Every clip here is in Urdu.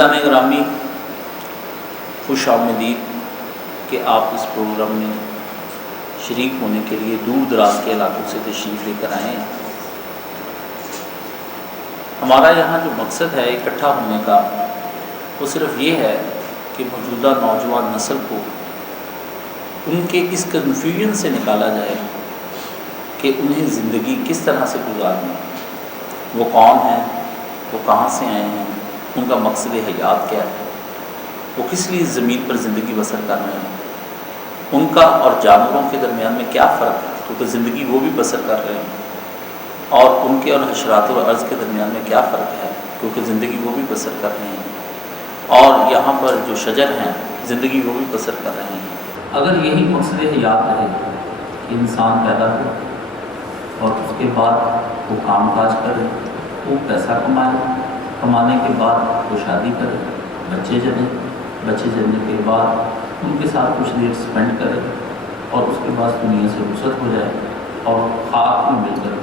عزیزان گرامی، خوش آمدید کہ آپ اس پروگرام میں شریک ہونے کے لیے دور دراز کے علاقوں سے تشریف لے کر آئے ہیں۔ ہمارا یہاں جو مقصد ہے اکٹھا ہونے کا، وہ صرف یہ ہے کہ موجودہ نوجوان نسل کو ان کے اس کنفیوژن سے نکالا جائے کہ انہیں زندگی کس طرح سے گزارنی ہے، وہ کون ہیں، وہ کہاں سے آئے ہیں، ان کا مقصد حیات کیا ہے، وہ کس لیے زمین پر زندگی بسر کر رہے ہیں، ان کا اور جانوروں کے درمیان میں کیا فرق ہے کیونکہ زندگی وہ بھی بسر کر رہے ہیں، اور ان کے اور حشرات و ارض کے درمیان میں کیا فرق ہے کیونکہ زندگی وہ بھی بسر کر رہے ہیں، اور یہاں پر جو شجر ہیں زندگی وہ بھی بسر کر رہے ہیں۔ اگر یہی مقصد حیات رہے کہ انسان پیدا ہو اور اس کے بعد وہ کام کاج کرے، وہ پیسہ کمائے، کمانے کے بعد وہ شادی کرے، بچے جننے کے بعد ان کے ساتھ کچھ دیر سپینڈ کرے اور اس کے بعد دنیا سے رخصت ہو جائے اور خاک میں مل کر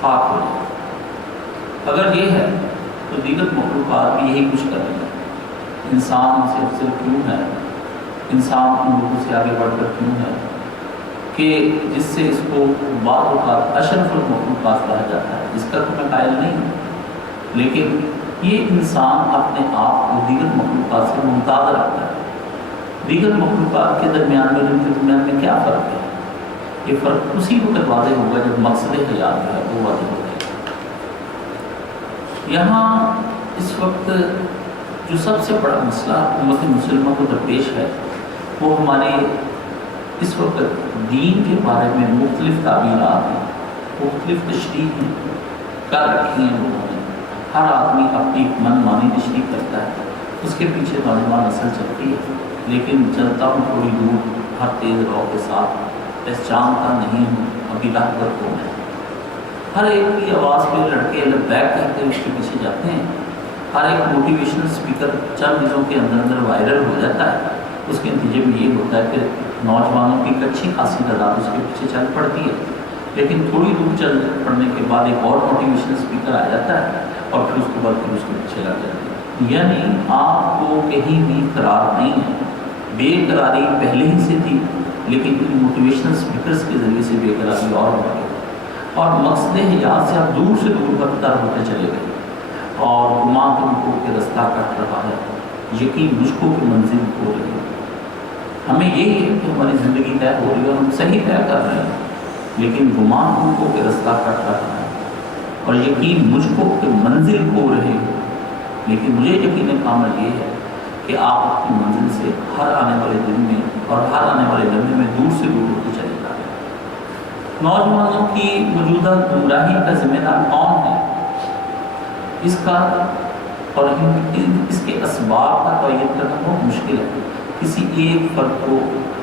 خاک ہو جائے۔ اگر یہ ہے تو دیگر مخلوقات بھی یہی کچھ کر رہے ہیں۔ انسان سے افضل کیوں ہے، انسان ان لوگوں سے آگے بڑھ کر کیوں ہے کہ جس سے اس کو بعض اوقات اشرف المخلوقات کہا جاتا ہے، اس کا تو میں قائل نہیں ہوں، لیکن یہ انسان اپنے آپ کو دیگر مخلوقات سے ممتاز رکھتا ہے۔ دیگر مخلوقات کے درمیان میں ان کے درمیان میں کیا فرق ہے؟ یہ فرق اسی وقت واضح ہوگا جب مقصد حیات ہے وہ واضح ہو جائے گا۔ یہاں اس وقت جو سب سے بڑا مسئلہ امت مسلمہ کو درپیش ہے وہ ہمارے اس وقت دین کے بارے میں مختلف تعبیرات ہیں، مختلف تشریحیں کر رکھی ہیں لوگوں نے۔ ہر آدمی اپنی من مانی تشریح کرتا ہے، اس کے پیچھے نوجوان نسل چلتی ہے، لیکن چلتا ہوں تھوڑی دور ہر تیز رو کے ساتھ، پہچانتا نہیں ہوں ابھی راہ پر کون ہے۔ ہر ایک کی آواز پہ لڑکے لبیک کہتے ہیں اس کے پیچھے جاتے ہیں۔ ہر ایک موٹیویشنل اسپیکر چند دنوں کے اندر وائرل ہو جاتا ہے، اس کے نتیجے میں یہ ہوتا ہے کہ نوجوانوں کی اچھی خاصی تعداد اس کے پیچھے چل پڑتی ہے، لیکن تھوڑی دور چل پڑنے کے بعد ایک اور موٹیویشنل اسپیکر آ جاتا ہے اور پھر اس کے بعد پھر اس کے پیچھے لگ جاتے ہیں۔ یعنی آپ کو کہیں بھی قرار نہیں ہے، بے قراری پہلے ہی سے تھی، لیکن ان موٹیویشنل اسپیکرز کے ذریعے سے بے قراری اور ہو گئی، اور مقصد حیات سے آپ دور سے دور بدتر ہوتے چلے گئے، اور گمان تم کو کہ رستہ کٹ رہا ہے، یقین مجھ کو کہ منزل ہو رہی ہے۔ ہمیں یہی ہے کہ ہماری زندگی طے ہو رہی ہے اور ہم صحیح طے کر رہے ہیں، لیکن گمان تم کو کہ رستہ کٹ رہا ہے، اور یقین مجھ کو کہ منزل ہو رہے ہو، لیکن مجھے یقین کامل یہ ہے کہ آپ اپنی منزل سے ہر آنے والے دن میں اور ہر آنے والے لمحے میں دور سے دور ہوتے چلے جا رہے ہیں۔ نوجوانوں کی موجودہ گمراہی کا ذمہ دار کون ہے؟ اس کا اور اس کے اسباب کا تعین کرنا بہت مشکل ہے۔ کسی ایک فرد کو،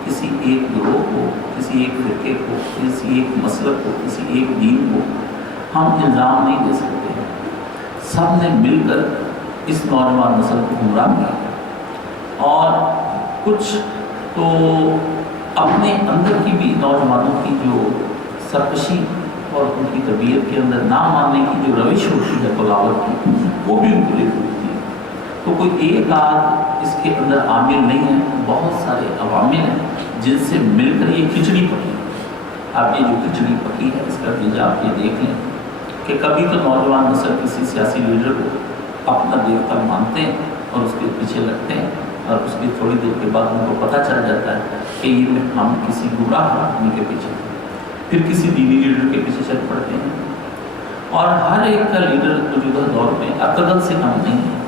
کسی ایک گروہ کو، کسی ایک فرقے کو، کسی ایک مسلک کو، کسی ایک دین کو ہم الزام نہیں دے سکتے۔ سب نے مل کر اس نوجوان نسل کو گمراہ کیا، اور کچھ تو اپنے اندر کی بھی نوجوانوں کی جو سرکشی اور ان کی طبیعت کے اندر نہ ماننے کی جو روش ہوتی ہے بغاوت کی، وہ بھی ان کو لے ہوتی ہے۔ تو کوئی ایک آدھ اس کے اندر عامل نہیں ہے، بہت سارے عوامل ہیں جن سے مل کر یہ کھچڑی پکی۔ اب یہ جو کھچڑی پکی ہے اس کا نتیجہ آپ یہ دیکھ لیں کہ کبھی تو نوجوان نسل کسی سیاسی لیڈر کو اپنا دیوتا مانتے ہیں اور اس کے پیچھے لگتے ہیں، اور اس کی تھوڑی دیر کے بعد ان کو پتہ چل جاتا ہے کہ یہ ہم کسی گمراہ آدمی کے پیچھے، پھر کسی دینی لیڈر کے پیچھے چل پڑتے ہیں، اور ہر ایک کا لیڈر موجودہ دور میں عقل سے کم نہیں ہے۔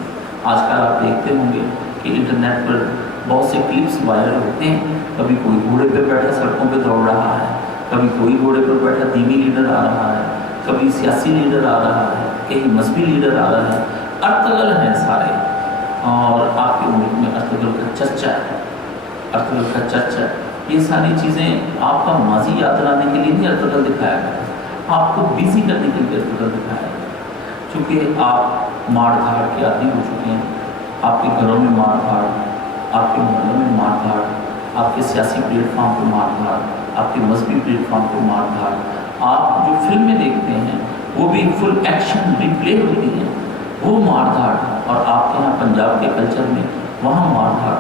آج کل آپ دیکھتے ہوں گے کہ انٹرنیٹ پر بہت سے کلپس وائرل ہوتے ہیں، کبھی کوئی گھوڑے پہ بیٹھا سڑکوں پہ دوڑ رہا ہے، کبھی کوئی گھوڑے پر بیٹھا دینی لیڈر آ رہا ہے، کبھی سیاسی لیڈر آ رہا ہے، کہیں مذہبی لیڈر آ رہا ہے، ارطغرل ہیں سارے، اور آپ کے ملک میں ارطغرل کا چرچا ہے، ارطغرل کا چرچا۔ یہ ساری چیزیں آپ کا ماضی یاد دلانے کے لیے نہیں ارطغرل دکھایا گیا، آپ کو بیزی کرنے کے لیے ارطغرل دکھایا گیا، چونکہ آپ مار دھاڑ کے عادی ہو چکے ہیں۔ آپ کے گھروں میں مار دھاڑ، آپ کے محلوں میں مار دھاڑ، آپ کے سیاسی پلیٹ فارم پہ مار دھاڑ، آپ کے مذہبی پلیٹ فارم پہ مار دھاڑ، آپ جو فلمیں دیکھتے ہیں وہ بھی فل ایکشن ریپلے ہوتی ہیں، وہ مار دھاڑ اور آپ کے یہاں پنجاب کے کلچر میں وہاں مار دھاڑ،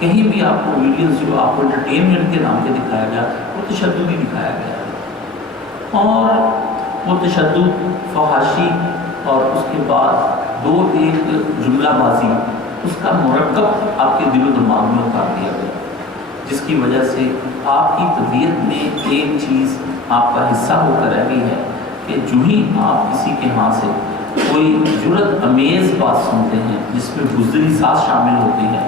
کہیں بھی آپ کو ویڈیوز جو آپ کو انٹرٹینمنٹ کے نام پہ دکھایا گیا وہ تشدد ہی دکھایا گیا ہے، اور وہ تشدد، فحاشی، اور اس کے بعد دو ایک جملہ بازی، اس کا مرکب آپ کے دل و دماغ میں اتار دیا گیا، جس کی وجہ سے آپ کی طبیعت میں ایک چیز آپ کا حصہ ہو کر رہ گئی ہے کہ جو ہی آپ کسی کے ہاں سے کوئی جرت امیز بات سنتے ہیں جس میں بزدلی ساز شامل ہوتی ہے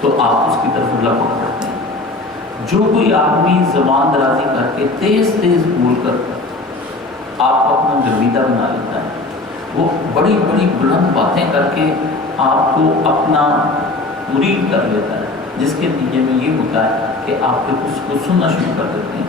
تو آپ اس کی طرف لپک پڑتے ہیں۔ جو کوئی آدمی زبان درازی کر کے تیز تیز بول کر آپ کو اپنا گرویدہ بنا لیتا ہے، وہ بڑی بڑی بلند باتیں کر کے آپ کو اپنا مرید کر لیتا ہے، جس کے نتیجے میں یہ ہوتا ہے کہ آپ اس کو سننا شروع کر دیتے ہیں،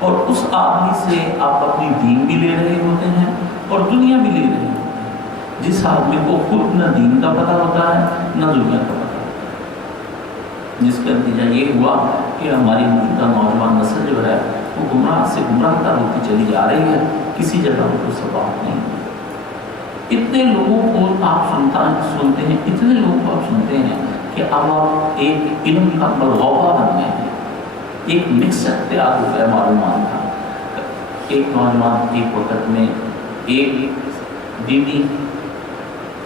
اور اس آدمی سے آپ اپنی دین بھی لے رہے ہوتے ہیں اور دنیا بھی لے رہے ہوتے ہیں، جس آدمی کو خود نہ دین کا پتہ ہوتا ہے نہ دنیا کا پتہ ہوتا ہے، جس کا نتیجہ یہ ہوا کہ ہماری موجودہ نوجوان نسل جو ہے وہ گمراہ سے گمراہ تر ہوتی چلی جا رہی ہے، کسی جگہ کو ثبات نہیں۔ اتنے لوگوں کو آپ سنتے ہیں، اتنے لوگوں کو آپ سنتے ہیں کہ اب آپ ایک علم کا مرغوبہ بن گئے ہیں، ایک مکس اختیار ہو گیا معلومات کا۔ ایک نوجوان ایک وقت میں ایک دینی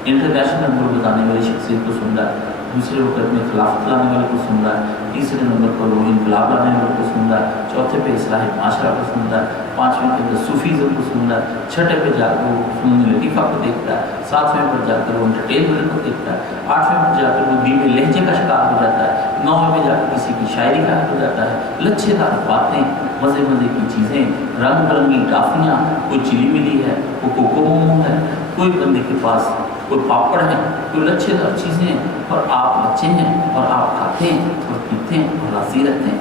انٹرنیشنل نمبر بتانے والی شخصیت کو سن رہا ہے، دوسرے وقت میں خلافت لانے والے کو سن رہا ہے، تیسرے نمبر پر وہ انقلاب لانے والے کو سن رہا ہے، چوتھے پہ اصلاح معاشرہ کو سن رہا ہے، پانچویں کے اندر صوفیزم کو سن رہا ہے، چھٹے پہ جا کر وہ فنون لطیفہ کو دیکھتا ہے، ساتویں پر جا کر وہ انٹرٹینمنٹ کو دیکھتا ہے، آٹھویں پر جا کر وہ دھیمے لہجے کا شکار ہو جاتا ہے، نویں میں جا کر کسی کی شاعری کا ہو جاتا ہے، لچھے دار باتیں، مزے مزے کی چیزیں، رنگ برنگی ٹافیاں، کوئی چلی ملی ہے، کوئی کوکو مومو ہے، کوئی بندے کے پاس کوئی پاپڑ ہے، کوئی لچھے دار چیزیں ہیں، اور آپ بچے ہیں اور آپ کھاتے ہیں اور پیتے ہیں اور راضی رہتے ہیں۔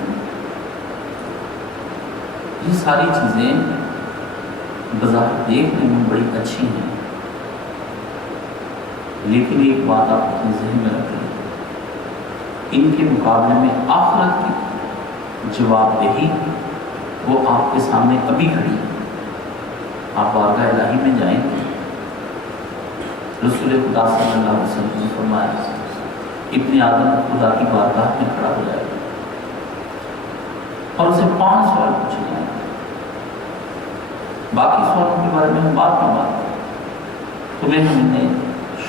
یہ ساری چیزیں بظاہر دیکھنے میں بڑی اچھی ہیں، لیکن ایک بات آپ اپنے ذہن میں رکھ لیں، ان کے مقابلے میں آخرت کی جواب دہی وہ آپ کے سامنے ابھی کھڑی ہے۔ آپ بارگاہ الہی میں جائیں گے، رسول خدا صلی اللہ علیہ وسلم نے فرمایا ابن آدم خدا کی بارگاہ میں کھڑا ہو جائے گا اور اسے 5 سوال پوچھے جائیں گے۔ باقی سوالوں کے بارے میں ہم بعد میں بات کریں۔ تمہیں ہم نے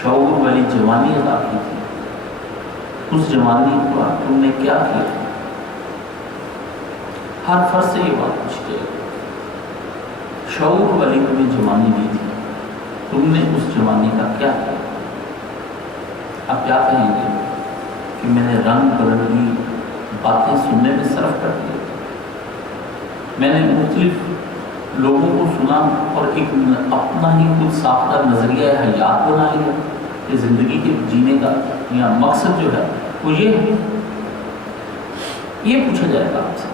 شعور والی جوانی عطا کی تھی، اس جوانی کو تم نے کیا کیا؟ ہر فرد سے یہ بات پوچھی جائے گی۔ شعور والی تمہیں جوانی دی تھی، تم نے اس جوانی کا کیا کیا؟ آپ کیا کہیں گے کہ میں نے رنگ برنگی باتیں سننے میں صرف کر دیا، میں نے مختلف لوگوں کو سنا اور ایک اپنا ہی خود ساختہ نظریہ حیات بنا لیا کہ زندگی کے جینے کا یا مقصد جو ہے وہ یہ ہے۔ یہ پوچھا جائے گا آپ سے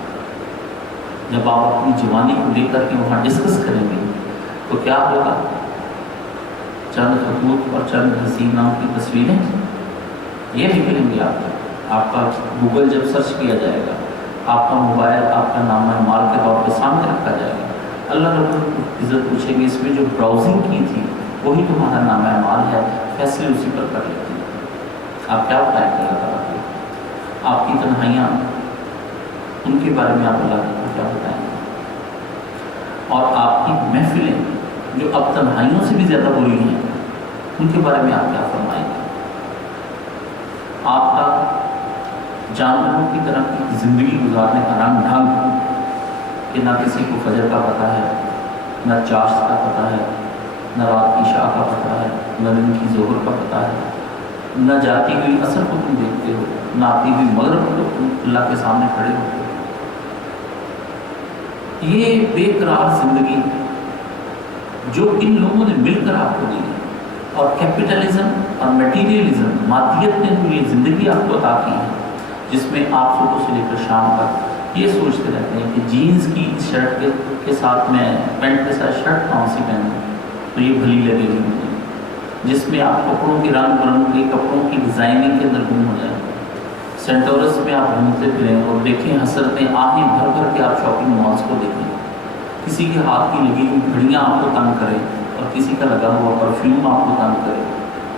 جب آپ اپنی جوانی کو لے کر کے وہاں ڈسکس کریں گے تو کیا ہوگا؟ چند خطوط اور چند حسینہ کی تصویریں یہ نکلیں گی آپ کا گوگل جب سرچ کیا جائے گا، آپ کا موبائل آپ کا نام مال کے طور پہ سامنے رکھا جائے گا، اللہ رب العزت پوچھیں گے اس میں جو براؤزنگ کی تھی وہی تمہارا نام مال ہے، فیصلے اسی پر کر لیتے ہیں۔ آپ کیا بتائیں گے اللہ تعالیٰ کو؟ آپ کی تنہائیاں، ان کے بارے میں آپ اللہ کو کیا بتائیں گے؟ اور آپ کی محفلیں جو اب تنہائیوں سے بھی زیادہ بری ہیں ان کے بارے میں آپ کیا فرمائیں گے؟ آپ کا جانوروں کی طرح کی زندگی گزارنے کا رنگ ڈھنگ کہ نہ کسی کو فجر کا پتہ ہے، نہ چاشت کا پتہ ہے، نہ رات کی شاہ کا پتہ ہے، نہ دن کی ظہر کا پتہ ہے، نہ جاتی ہوئی عصر کو تم دیکھتے ہو، نہ آتی ہوئی مغرب کو تم اللہ کے سامنے کھڑے ہوتے ہو۔ یہ بے قرار زندگی جو ان لوگوں نے مل کر آپ کو دی ہے، اور کیپٹلزم اور میٹیریلزم، مادیت نے جو یہ زندگی آپ کو عطا کی ہے جس میں آپ صبح سے لے کر شام تک یہ سوچتے رہتے ہیں کہ جینز کی شرٹ کے ساتھ میں پینٹ کے ساتھ شرٹ کون سی پہنوں تو یہ بھلی لگے گی مجھے، جس میں آپ کپڑوں کی رنگ برنگ کے کپڑوں کی ڈیزائننگ کے اندر گم ہو جائیں، سینٹورس میں آپ گھومتے پھریں اور دیکھیں حسرتیں آہیں بھر بھر کے آپ شاپنگ مالس کو دیکھیں، کسی کے ہاتھ کی لگی ہوئی گھڑیاں آپ کو تنگ کریں اور کسی کا لگا ہوا پرفیوم آپ کو تنگ کرے،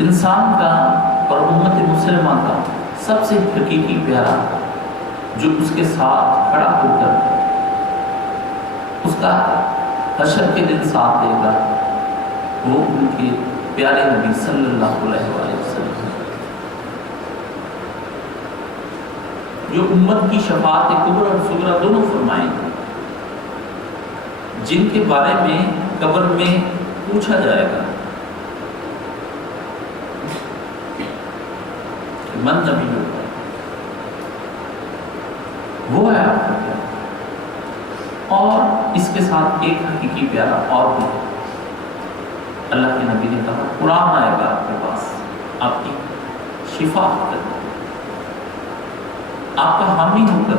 انسان کا اور امت مسلمہ کا سب سے حقیقی پیارا جو اس کے ساتھ کھڑا ہو کر اس کا حشر کے دن ساتھ دے گا وہ ان کے پیارے نبی صلی اللہ علیہ وآلہ وسلم، جو امت کی شفاعت کبریٰ اور صغریٰ دونوں فرمائیں گے، جن کے بارے میں قبر میں پوچھا جائے گا کہ من نبی ہوگا، وہ ہے آپ کا پیارا۔ اور اس کے ساتھ ایک حقیقی پیارا اور بھی ہے، اللہ کے نبی نے کہا قرآن آئے گا آپ کے پاس، آپ کی شفا کر آپ کا حامی ہو کر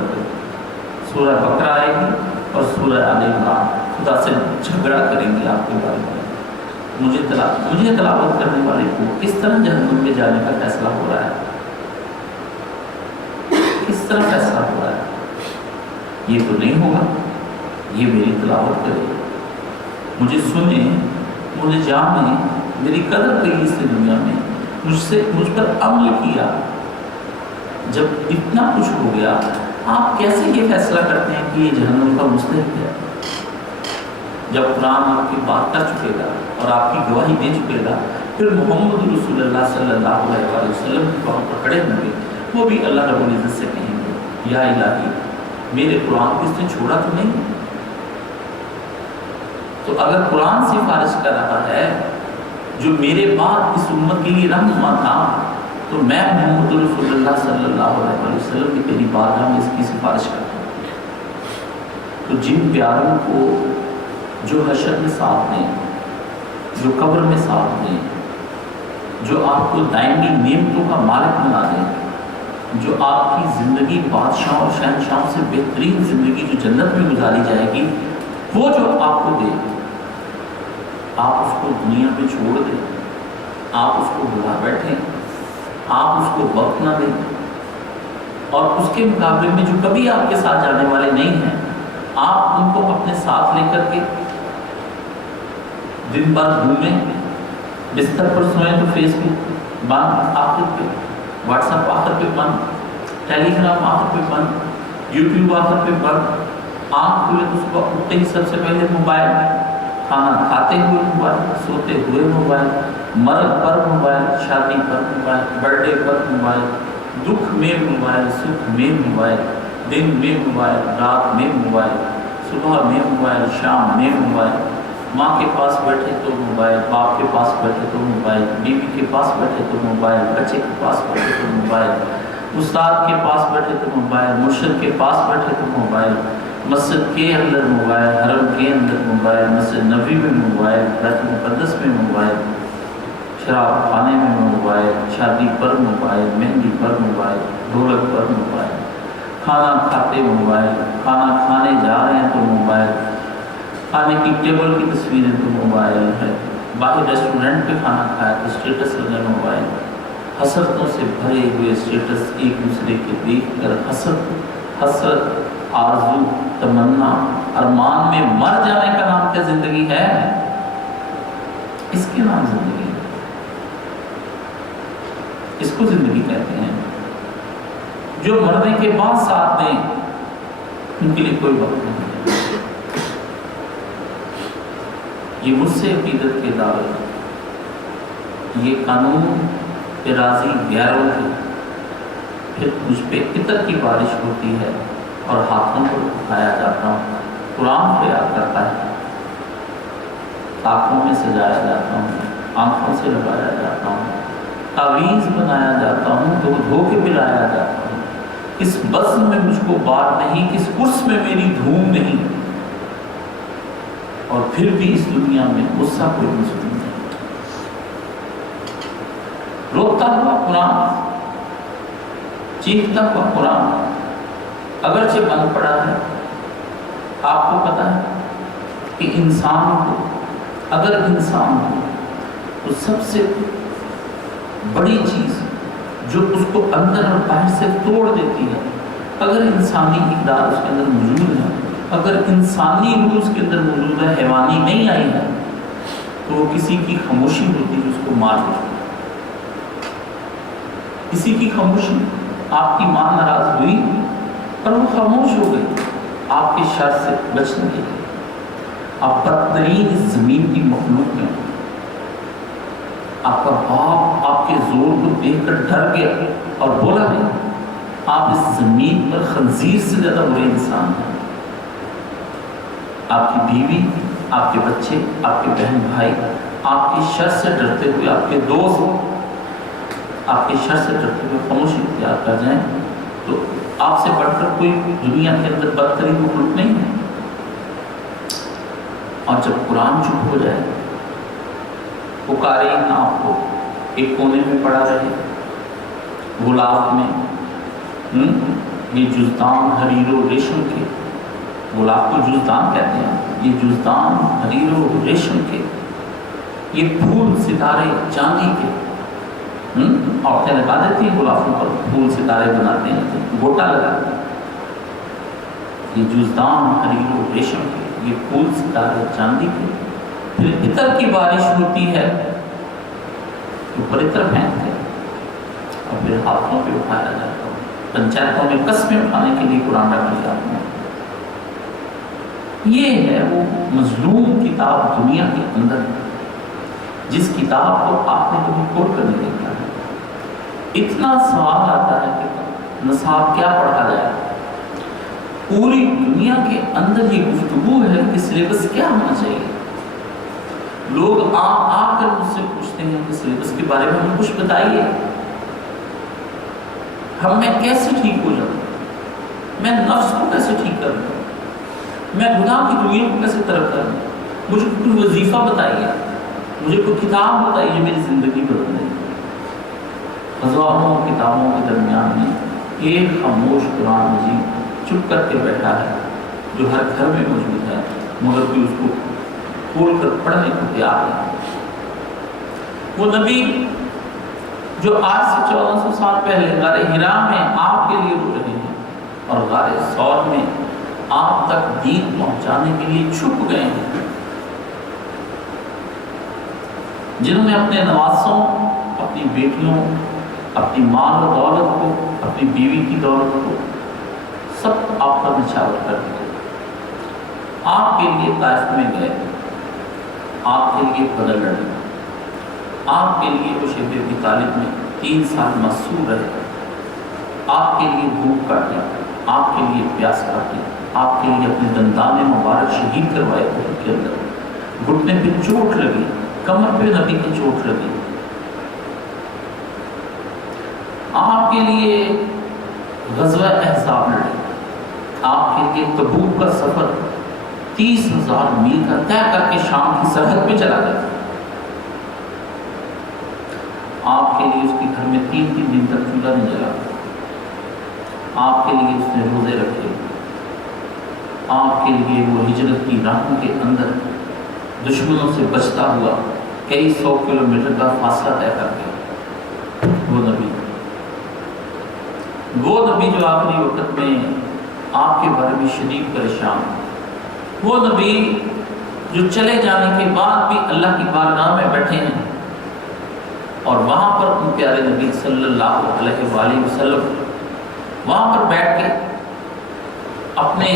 سورہ بقرہ آئے گی اور سورہ آل عمران خدا سے جھگڑا کریں گے آپ کے بارے میں، مجھے تلاوت کرنے والے کو کس طرح جہنم میں جانے کا فیصلہ ہو رہا ہے، کس طرح فیصلہ ہو رہا ہے، یہ تو نہیں ہوگا، یہ میری تلاوت کرے، مجھے سنے، مجھے جانے، میری قدر کی اس دنیا میں، مجھ پر عمل کیا۔ جب اتنا کچھ ہو گیا آپ کیسے یہ فیصلہ کرتے ہیں کہ یہ جہنم کا مستحق ہے؟ جب قرآن آپ کی بات کر چکے گا اور آپ کی گواہی دے چکے گا، پھر محمد رسول اللہ صلی اللہ علیہ وآلہ وسلم کی وہاں پر کھڑے ہوں گے، وہ بھی اللہ رب العزت سے کہیں گے یا الہی میرے قرآن کو اس نے چھوڑا تو نہیں؟ تو اگر قرآن سفارش کر رہا ہے جو میرے بعد اس امت کے لیے رہنما تھا، تو میں محمد رسول اللہ صلی اللہ علیہ وسلم کی تیری بارگاہ میں اس کی سفارش کرتا ہوں۔ تو جن پیاروں کو جو حشر میں ساتھ دیں، جو قبر میں ساتھ دیں، جو آپ کو دائمی نعمتوں کا مالک بنا دیں، جو آپ کی زندگی بادشاہوں اور شہنشاہوں سے بہترین زندگی جو جنت میں گزاری جائے گی، وہ جو آپ کو دے، آپ اس کو دنیا میں چھوڑ دیں، آپ اس کو بلا بیٹھیں، آپ اس کو وقت نہ دیں، اور اس کے مقابلے میں جو کبھی آپ کے ساتھ جانے والے نہیں ہیں، آپ ان کو اپنے ساتھ لے کر کے دن بھر گھومیں، بستر پر سوئیں تو فیس بک بند آخر پہ، واٹس ایپ آخر پہ بند، ٹیلی گرام آخر پہ بند، یوٹیوب آخر پہ بند، آنکھ کھلے تو صبح اٹھتے ہی سب سے پہلے موبائل، کھانا کھاتے ہوئے موبائل، سوتے ہوئے موبائل، مرض پر موبائل، شادی پر موبائل، برتھ ڈے پر موبائل، دکھ میں موبائل، سکھ میں موبائل، دن میں موبائل، رات میں موبائل، صبح میں موبائل، شام میں موبائل، ماں کے پاس بیٹھے تو موبائل، باپ کے پاس بیٹھے تو موبائل، بیوی کے پاس بیٹھے تو موبائل، بچے کے پاس بیٹھے تو موبائل، استاد کے پاس بیٹھے تو موبائل، مرشد کے پاس بیٹھے تو موبائل، مسجد کے اندر موبائل، حرم کے اندر موبائل، مسجد نبوی میں موبائل، بیت المقدس میں موبائل، شراب خانے میں موبائل، شادی پر موبائل، مہندی پر موبائل، ڈھولک پر موبائل، کھانا کھاتے موبائل، کھانا کھانے جا رہے ہیں تو موبائل، کھانے کی ٹیبل کی تصویریں تو موبائل ہے، باہر ریسٹورنٹ پہ کھانا کھایا تو اسٹیٹس لگا موبائل، حسرتوں سے بھرے ہوئے اسٹیٹس ایک دوسرے کے دیکھ کر حسرت، آرزو، تمنا، ارمان میں مر جانے کا نام کیا زندگی ہے؟ اس کے نام زندگی ہے، اس کو زندگی کہتے ہیں۔ جو مرنے کے بعد ساتھ دیں ان کے لیے کوئی وقت نہیں ہے۔ یہ مجھ سے عقیدت کے دعوے، یہ قانون پہ راضی غیروں کی، پھر مجھ پہ عطر کی بارش ہوتی ہے اور ہاتھوں کو اٹھایا جاتا ہوں، قرآن کو یاد کرتا ہے، آنکھوں میں سجایا جاتا ہوں، آنکھوں سے لگایا جاتا ہوں، تعویذ بنایا جاتا ہوں، تو دھو کے پلایا جاتا ہوں، اس بزم میں مجھ کو بات نہیں، اس عرس میں میری دھوم نہیں، اور پھر بھی اس دنیا میں غصہ کوئی مسلم نہیں۔ روتا ہوا قرآن، چیختا ہوا قرآن، اگرچہ بند پڑا ہے۔ آپ کو پتا ہے کہ انسان کو، اگر انسان کو تو سب سے بڑی چیز جو اس کو اندر اور باہر سے توڑ دیتی ہے، اگر انسانی اقدار اس کے اندر موجود ہے، اگر انسانی روح اس کے اندر موجود ہے، حیوانی نہیں آئی ہے، تو وہ کسی کی خاموشی ہوتی ہے اس کو مار دیتی ہے۔ کسی کی خاموشی، آپ کی ماں ناراض ہوئی پر وہ خاموش ہو گئی آپ کے شر سے بچنے کے لیے۔ آپ بدترین اس زمین کی مخلوق میں، آپ کا باپ آپ کے زور کو دیکھ کر ڈر گیا اور بولا نہیں۔ آپ اس زمین پر خنزیر سے زیادہ برے انسان ہیں۔ آپ کی بیوی، آپ کے بچے، آپ کے بہن بھائی آپ کے شر سے ڈرتے ہوئے، آپ کے دوست آپ کے شر سے ڈرتے ہوئے خاموشی اختیار کر جائیں تو آپ سے بڑھ کر کوئی دنیا کے اندر بدترین مخلوق نہیں ہے۔ اور جب قرآن چپ ہو جائے، پکارے نہ آپ کو، ایک کونے میں پڑا رہے غلاف میں، یہ جزدان حریر و ریشم کے، غلاف کو جزدان کہتے ہیں، یہ جزدان حریر و ریشم کے، یہ پھول ستارے چاندی کے، عورتیں لگا دیتی ہیں غلافوں پر، پھول ستارے بناتے ہیں، گوٹا لگاتے ہیں، یہ جزدان حریر و ریشم کے، یہ پھول ستارے چاندی کے۔ پھر عطر کی بارش ہوتی ہے، اوپر عطر پھینکتے ہیں اور پھر ہاتھوں پہ اٹھایا جاتا ہے، پنچایتوں میں قسمیں اٹھانے کے لیے قرآن رکھ لیا آپ نے۔ یہ ہے وہ مظلوم کتاب دنیا کے اندر، جس کتاب کو آپ نے کبھی کھول کر نہیں دیکھا ہے۔ اتنا سوال آتا ہے کہ نصاب کیا پڑھا جائے، پوری دنیا کے اندر یہ گفتگو ہے کہ سلیبس کیا ہونا چاہیے۔ لوگ آ کر مجھ سے پوچھتے ہیں کہ سلیبس کے بارے میں ہمیں کچھ بتائیے، میں کیسے ٹھیک ہو جاؤں، میں نفس کو کیسے ٹھیک کروں، میں گناہ کی دنیا کو کیسے ترک کروں، مجھے کوئی وظیفہ بتائیے، مجھے کوئی کتاب بتائیے جو میری زندگی بدل دے۔ ہزاروں کتابوں کے درمیان میں ایک خاموش قرآن مجید چپ کر کے بیٹھا ہے، جو ہر گھر میں موجود ہے، مگر کوئی اس کو کھول کر پڑھنے کو تیار نہیں۔ وہ نبی جو آج سے 1400 سال پہلے غار حرا میں آپ کے لیے رو رہے ہیں اور غار ثور میں آپ تک دین پہنچانے کے لیے چھپ گئے ہیں، جنہوں نے اپنے نواسوں، اپنی بیٹیوں، اپنی مال و دولت کو، اپنی بیوی کی دولت کو سب آپ پر نچھاور کر دیا۔ آپ کے لیے طائف میں گئے، آپ کے لیے بدر لڑے، آپ کے لیے وہ شیب ابی طالب میں 3 سال محصور رہے، آپ کے لیے بھوک کاٹی، آپ کے لیے پیاس کاٹی، آپ کے لیے اپنے دندان مبارک شہید کروائے احد کے اندر، گھٹنے پہ چوٹ لگی، کمر پہ نبی کی چوٹ لگی، آپ کے لیے غزوہ احزاب لڑے، آپ کے لیے تبوک کا سفر 30,000 میل کا طے کر کے شام کی سرحد پہ چلا گیا، آپ کے لیے اس کے گھر میں 3 دن تک چولہا نہیں جلا، آپ کے لیے اس نے روزے رکھے، آپ کے لیے وہ ہجرت کی راہوں کے اندر دشمنوں سے بچتا ہوا کئی 100 کلومیٹر کا فاصلہ طے کر گیا۔ وہ نبی جو آخری وقت میں آپ کے بارے میں شدید پریشان، وہ نبی جو چلے جانے کے بعد بھی اللہ کی بارگاہ میں بیٹھے ہیں اور وہاں پر ان پیارے نبی صلی اللہ علیہ وآلہ وسلم وہاں پر بیٹھ کے اپنے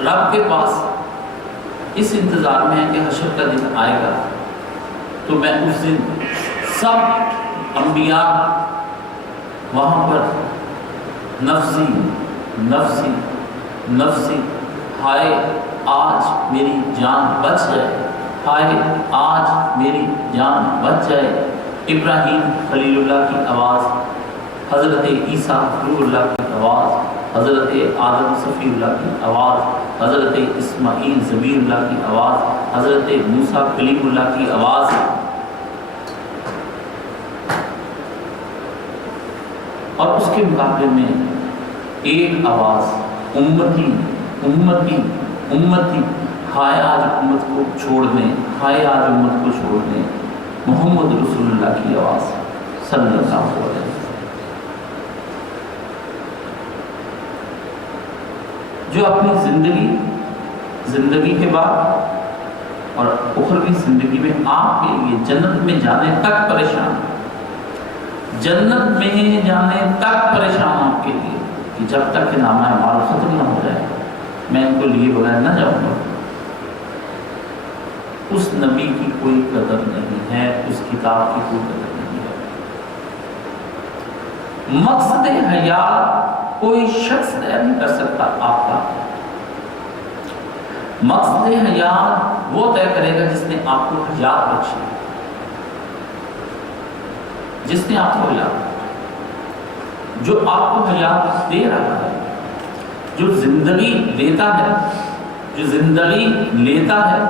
رب کے پاس اس انتظار میں ہے کہ حشر کا دن آئے گا تو میں اس دن سب انبیاء وہاں پر نفسی نفسی نفسی، ہائے آج میری جان بچ جائے، ہائے آج میری جان بچ جائے۔ ابراہیم خلیل اللہ کی آواز، حضرت عیسیٰ روح اللہ کی آواز، حضرت آدم صفی اللہ کی آواز، حضرت اسماعیل ضمیر اللہ کی آواز، حضرت موسیٰ کلیم اللہ کی آواز، اور اس کے مقابلے میں ایک آواز، امتی امتی امتی، ہائے آج امت کو چھوڑ دیں، ہائے آج امت کو چھوڑ دیں، محمد رسول اللہ کی آواز صلی اللہ علیہ وسلم، جو اپنی زندگی کے بعد اور اخروی زندگی میں آپ کے لیے جنت میں جانے تک پریشان، جنت میں جانے تک پریشان آپ کے لیے کہ جب تک کہ نامہ اعمال ختم نہ ہو جائے میں ان کو لیے بغیر نہ جاؤں گا۔ اس نبی کی کوئی قدر نہیں ہے، اس کتاب کی کوئی قدر نہیں ہے۔ مقصد حیات کوئی شخص طے نہیں کر سکتا آپ کا۔ مقصد حیات وہ طے کرے گا جس نے آپ کو حیات بخشی، جس نے آپ کو حیات، جو آپ کو حیات دے رہا ہے، جو زندگی دیتا ہے، جو زندگی لیتا ہے،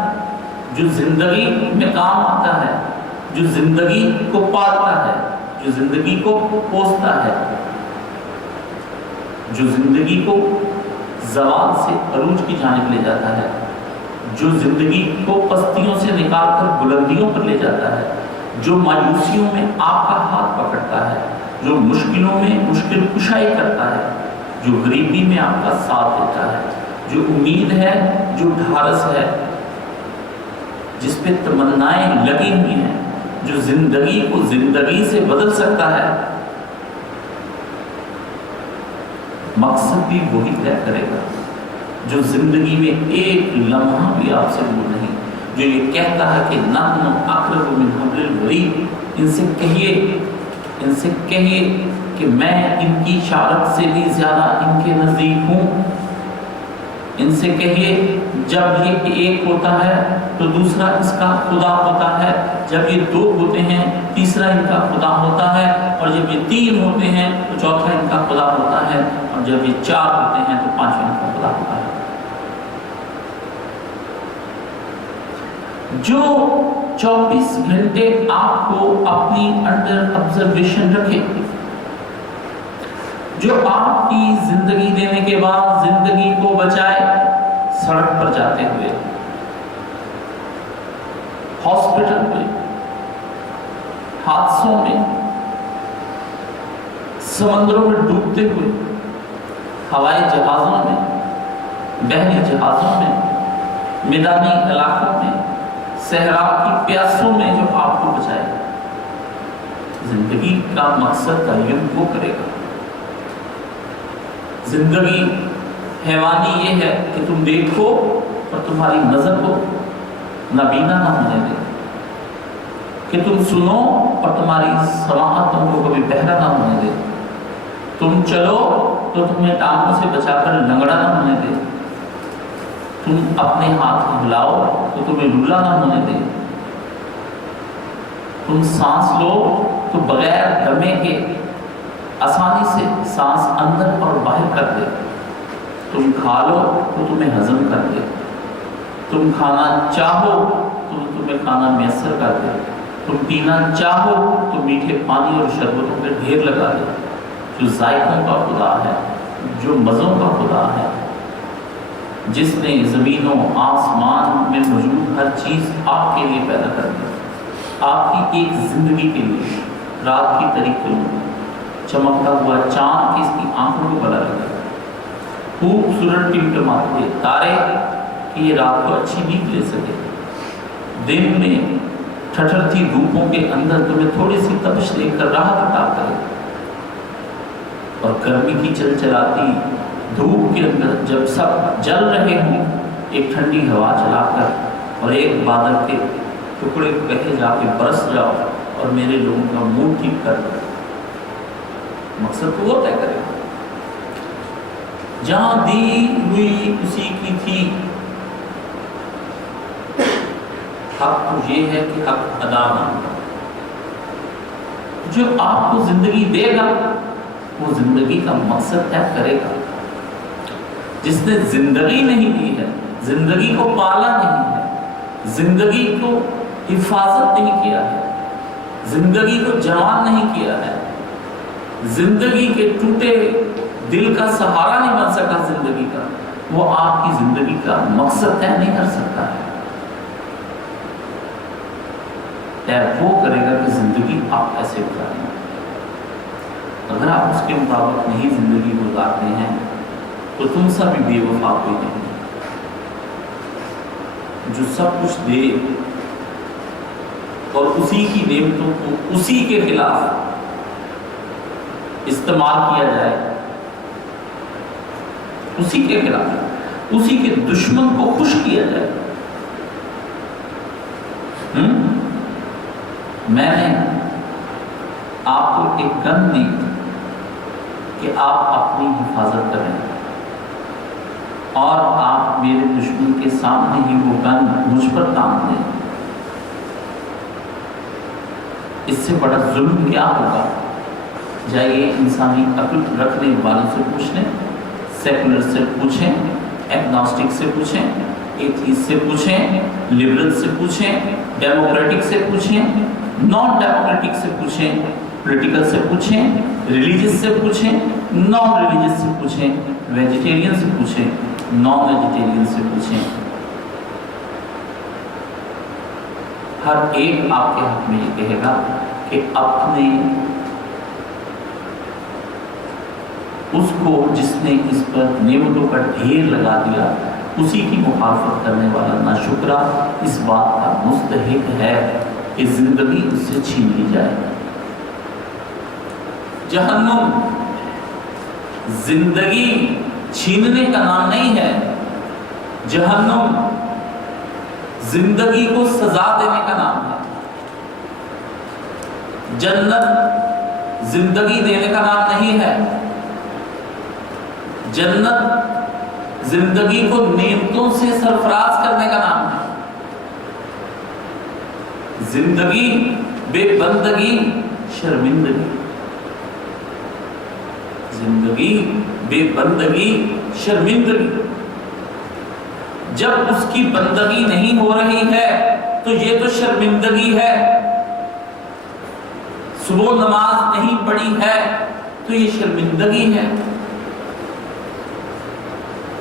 جو زندگی میں کام آتا ہے، جو زندگی کو پالتا ہے، جو زندگی کو پوستا ہے، جو زندگی کو زوال سے عروج کی جانب لے جاتا ہے، جو زندگی کو پستیوں سے نکال کر بلندیوں پر لے جاتا ہے، جو مایوسیوں میں آپ کا ہاتھ پکڑتا ہے، جو مشکلوں میں مشکل کشائی کرتا ہے، جو غریبی میں آپ کا ساتھ دیتا ہے، جو امید ہے، جو ڈھارس ہے، جس پہ تمنائیں لگی ہوئی ہیں، جو زندگی کو زندگی سے بدل سکتا ہے، مقصد بھی وہی طے کرے گا، جو زندگی میں ایک لمحہ بھی آپ سے دور نہیں، جو یہ کہتا ہے کہ نحن اقرب من حبل الورید، ان سے کہیے کہ میں ان کی شارت سے بھی زیادہ ان کے نزدیک ہوں۔ ان سے کہیے جب یہ ایک ہوتا ہے تو دوسرا اس کا خدا ہوتا ہے، جب یہ دو ہوتے ہیں تیسرا ان کا خدا ہوتا ہے، اور جب یہ تین ہوتے ہیں تو چوتھا ان کا خدا ہوتا ہے، اور جب یہ چار ہوتے ہیں تو پانچواں ان کا خدا ہوتا ہے۔ جو 24 گھنٹے آپ کو اپنی انڈر آبزرویشن رکھے، جو آپ کی زندگی دینے کے بعد زندگی کو بچائے، سڑک پر جاتے ہوئے، ہاسپٹل میں، حادثوں میں، سمندروں میں ڈوبتے ہوئے، ہوائی جہازوں میں، بحری جہازوں میں، میدانی علاقوں میں، صحرا کی پیاسوں میں جو آپ کو بچائے، زندگی کا مقصد تعین وہ کرے گا۔ زندگی حیوانی یہ ہے کہ تم دیکھو اور تمہاری نظر کو نابینا نہ ہونے دے، کہ تم سنو اور تمہاری سماعت تم کو کبھی بہرا نہ ہونے دے، تم چلو تو تمہیں ٹانگوں سے بچا کر لنگڑا نہ ہونے دے، تم اپنے ہاتھ ہلاؤ تو تمہیں لولا نہ ہونے دے، تم سانس لو تو بغیر دمے کے آسانی سے سانس اندر اور باہر کر دے، تم کھا لو تو تمہیں ہضم کر دے، تم کھانا چاہو تو تمہیں کھانا میسر کر دے، تم پینا چاہو تو میٹھے پانی اور شربتوں پہ ڈھیر لگا دے۔ جو ذائقوں کا خدا ہے، جو مزوں کا خدا ہے، جس نے زمین و آسمان میں موجود ہر چیز آپ کے لیے پیدا کر دی، آپ کی ایک زندگی کے لیے، رات کی تاریک کو چمکتا ہوا چاند کی اس کی آنکھوں کو بلا لگا، خوبصورت ٹمٹماتے تارے کہ یہ رات کو اچھی نیند لے سکے، دن میں ٹھٹھرتی دھوپوں کے اندر تمہیں تھوڑی سی تپش دے کر راحت عطا کرے، اور گرمی کی چلچلاتی دھوپ کے اندر جب سب جل رہے ہوں ایک ٹھنڈی ہوا چلا کر اور ایک بادل کے ٹکڑے کہے جا کے برس جاؤ اور میرے لوگوں کا موڈ ٹھیک کر دو۔ مقصد تو وہ طے کرے، جہاں دی ہوئی اسی کی تھی، حق تو یہ ہے کہ حق ادا نہ ہو۔ جو آپ کو زندگی دے گا وہ زندگی کا مقصد طے کرے گا۔ جس نے زندگی نہیں دی ہے، زندگی کو پالا نہیں ہے، زندگی کو حفاظت نہیں کیا ہے، زندگی کو جوان نہیں کیا ہے، زندگی کے ٹوٹے دل کا سہارا نہیں بن سکا زندگی کا، وہ آپ کی زندگی کا مقصد طے نہیں کر سکتا ہے۔ طے وہ کرے گا کہ زندگی آپ کیسے گزاریں۔ اگر آپ اس کے مطابق نہیں زندگی گزارتے ہیں تو تم سب بھی بے وفا کوئی نہیں۔ جو سب کچھ دے اور اسی کی نعمتوں کو اسی کے خلاف استعمال کیا جائے، اسی کے خلاف، اسی کے دشمن کو خوش کیا جائے۔ میں نے آپ کو ایک گن دی کہ آپ اپنی حفاظت کریں، اور آپ میرے دشمن کے سامنے ہی وہ گن مجھ پر تان دیں۔ اس سے بڑا ظلم کیا ہوگا؟ جائیے انسانی عقل رکھنے والوں سے پوچھ لیں، سیکولر سے پوچھیں، ایگنوسٹک سے پوچھیں، ایتھیسٹ سے پوچھیں، لبرل سے پوچھیں، ڈیموکریٹک سے پوچھیں، نان ڈیموکریٹک سے پوچھیں، پولیٹیکل سے پوچھیں، ریلیجس سے پوچھیں، نان ریلیجس سے پوچھیں، ویجیٹیرین سے پوچھیں، نان ویجیٹیرین سے پوچھیں۔ ہر ایک آپ کے حق میں یہ کہے گا کہ اپنے اس کو جس نے اس پر نعمتوں کا ڈھیر لگا دیا، اسی کی مخالفت کرنے والا ناشکرا اس بات کا مستحق ہے کہ زندگی اس سے چھین لی جائے۔ جہنم زندگی چھیننے کا نام نہیں ہے، جہنم زندگی کو سزا دینے کا نام ہے۔ جنت زندگی دینے کا نام نہیں ہے، جنت زندگی کو نعمتوں سے سرفراز کرنے کا نام ہے۔ زندگی بے بندگی شرمندگی، زندگی بے بندگی شرمندگی۔ جب اس کی بندگی نہیں ہو رہی ہے تو یہ تو شرمندگی ہے۔ صبح نماز نہیں پڑھی ہے تو یہ شرمندگی ہے۔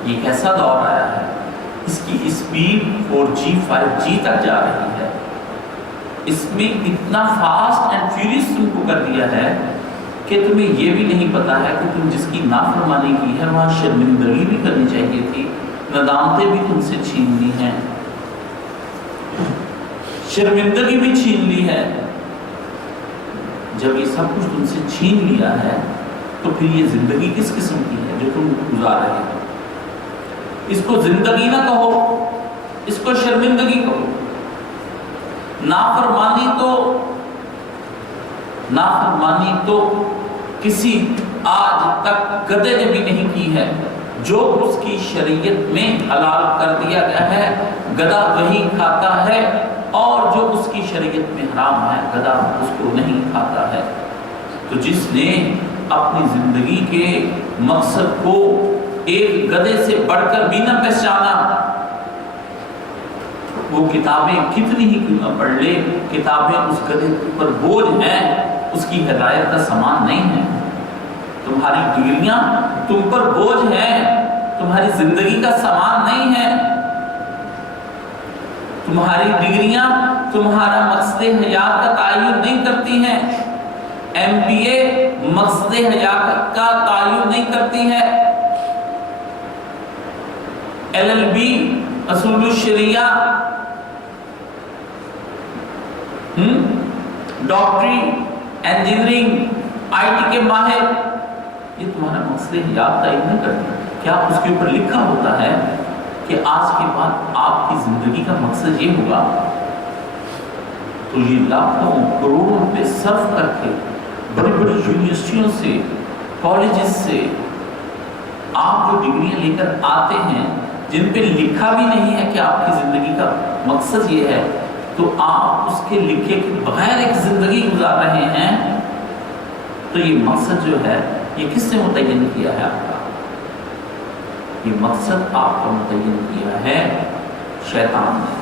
یہ کیسا دور آیا ہے؟ اس کی اسپیڈ 4G 5G تک جا رہی ہے۔ اس میں اتنا فاسٹ اینڈ فیوریس تم کو کر دیا ہے کہ تمہیں یہ بھی نہیں پتا ہے کہ تم جس کی نافرمانی کی ہے وہاں شرمندگی بھی کرنی چاہیے تھی، ندامتیں بھی تم سے چھین لی ہیں، شرمندگی بھی چھین لی ہے۔ جب یہ سب کچھ تم سے چھین لیا ہے تو پھر یہ زندگی کس قسم کی ہے جو تم گزار رہے ہو؟ اس کو زندگی نہ کہو، اس کو شرمندگی کہو۔ نافرمانی تو کسی آج تک گدھے نے بھی نہیں کی ہے۔ جو اس کی شریعت میں حلال کر دیا گیا ہے گدھا وہی کھاتا ہے، اور جو اس کی شریعت میں حرام ہے گدھا اس کو نہیں کھاتا ہے۔ تو جس نے اپنی زندگی کے مقصد کو ایک گدھے سے بڑھ کر بھی نہ پہچانا، وہ کتابیں کتنی ہی کیوں نہ پڑھ لے، کتابیں اس گدھے پر بوجھ ہیں، اس کی ہدایت کا سامان نہیں ہے۔ تمہاری ڈگریاں تم پر بوجھ ہیں، تمہاری زندگی کا سامان نہیں ہے۔ تمہاری ڈگریاں تمہارا مقصد حیات کا تعین نہیں کرتی ہیں۔ MBA مقصد حیات کا تعین نہیں کرتی ہے۔ LLB اصول الشریعہ، ڈاکٹری، انجینئرنگ، IT کے ماہر، یہ تمہارا مقصد حیات تعین نہیں کرتی۔ کیا اس کے اوپر لکھا ہوتا ہے کہ آج کے بعد آپ کی زندگی کا مقصد یہ ہوگا؟ تو یہ لاکھوں کروڑوں روپے صرف کر کے بڑی بڑی یونیورسٹیوں سے، کالجز سے آپ جو ڈگریاں لے کر آتے ہیں جن پہ لکھا بھی نہیں ہے کہ آپ کی زندگی کا مقصد یہ ہے، تو آپ اس کے لکھے کے بغیر ایک زندگی گزار رہے ہیں، تو یہ مقصد جو ہے یہ کس نے متعین کیا ہے آپ کا؟ یہ مقصد آپ کا متعین کیا ہے شیطان نے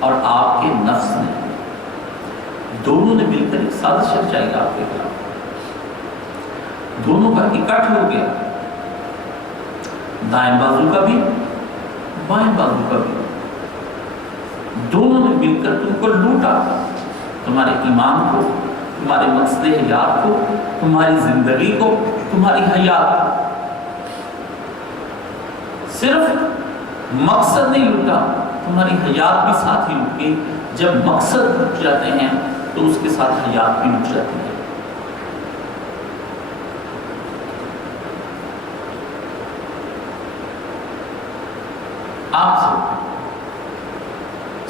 اور آپ کے نفس نے، دونوں نے مل کر ایک سازش رچائی آپ کے خلاف، دونوں کا اکٹھ ہو گیا، دائیں بازو کا بھی بائیں بازو کا بھی، دونوں نے مل کر تم کو لوٹا، تمہارے ایمان کو، تمہارے مقصد حیات کو، تمہاری زندگی کو، تمہاری حیات کو۔ صرف مقصد نہیں لوٹا، تمہاری حیات بھی ساتھ ہی لوٹ گئی۔ جب مقصد لوٹ جاتے ہیں تو اس کے ساتھ حیات بھی لوٹ جاتی ہے۔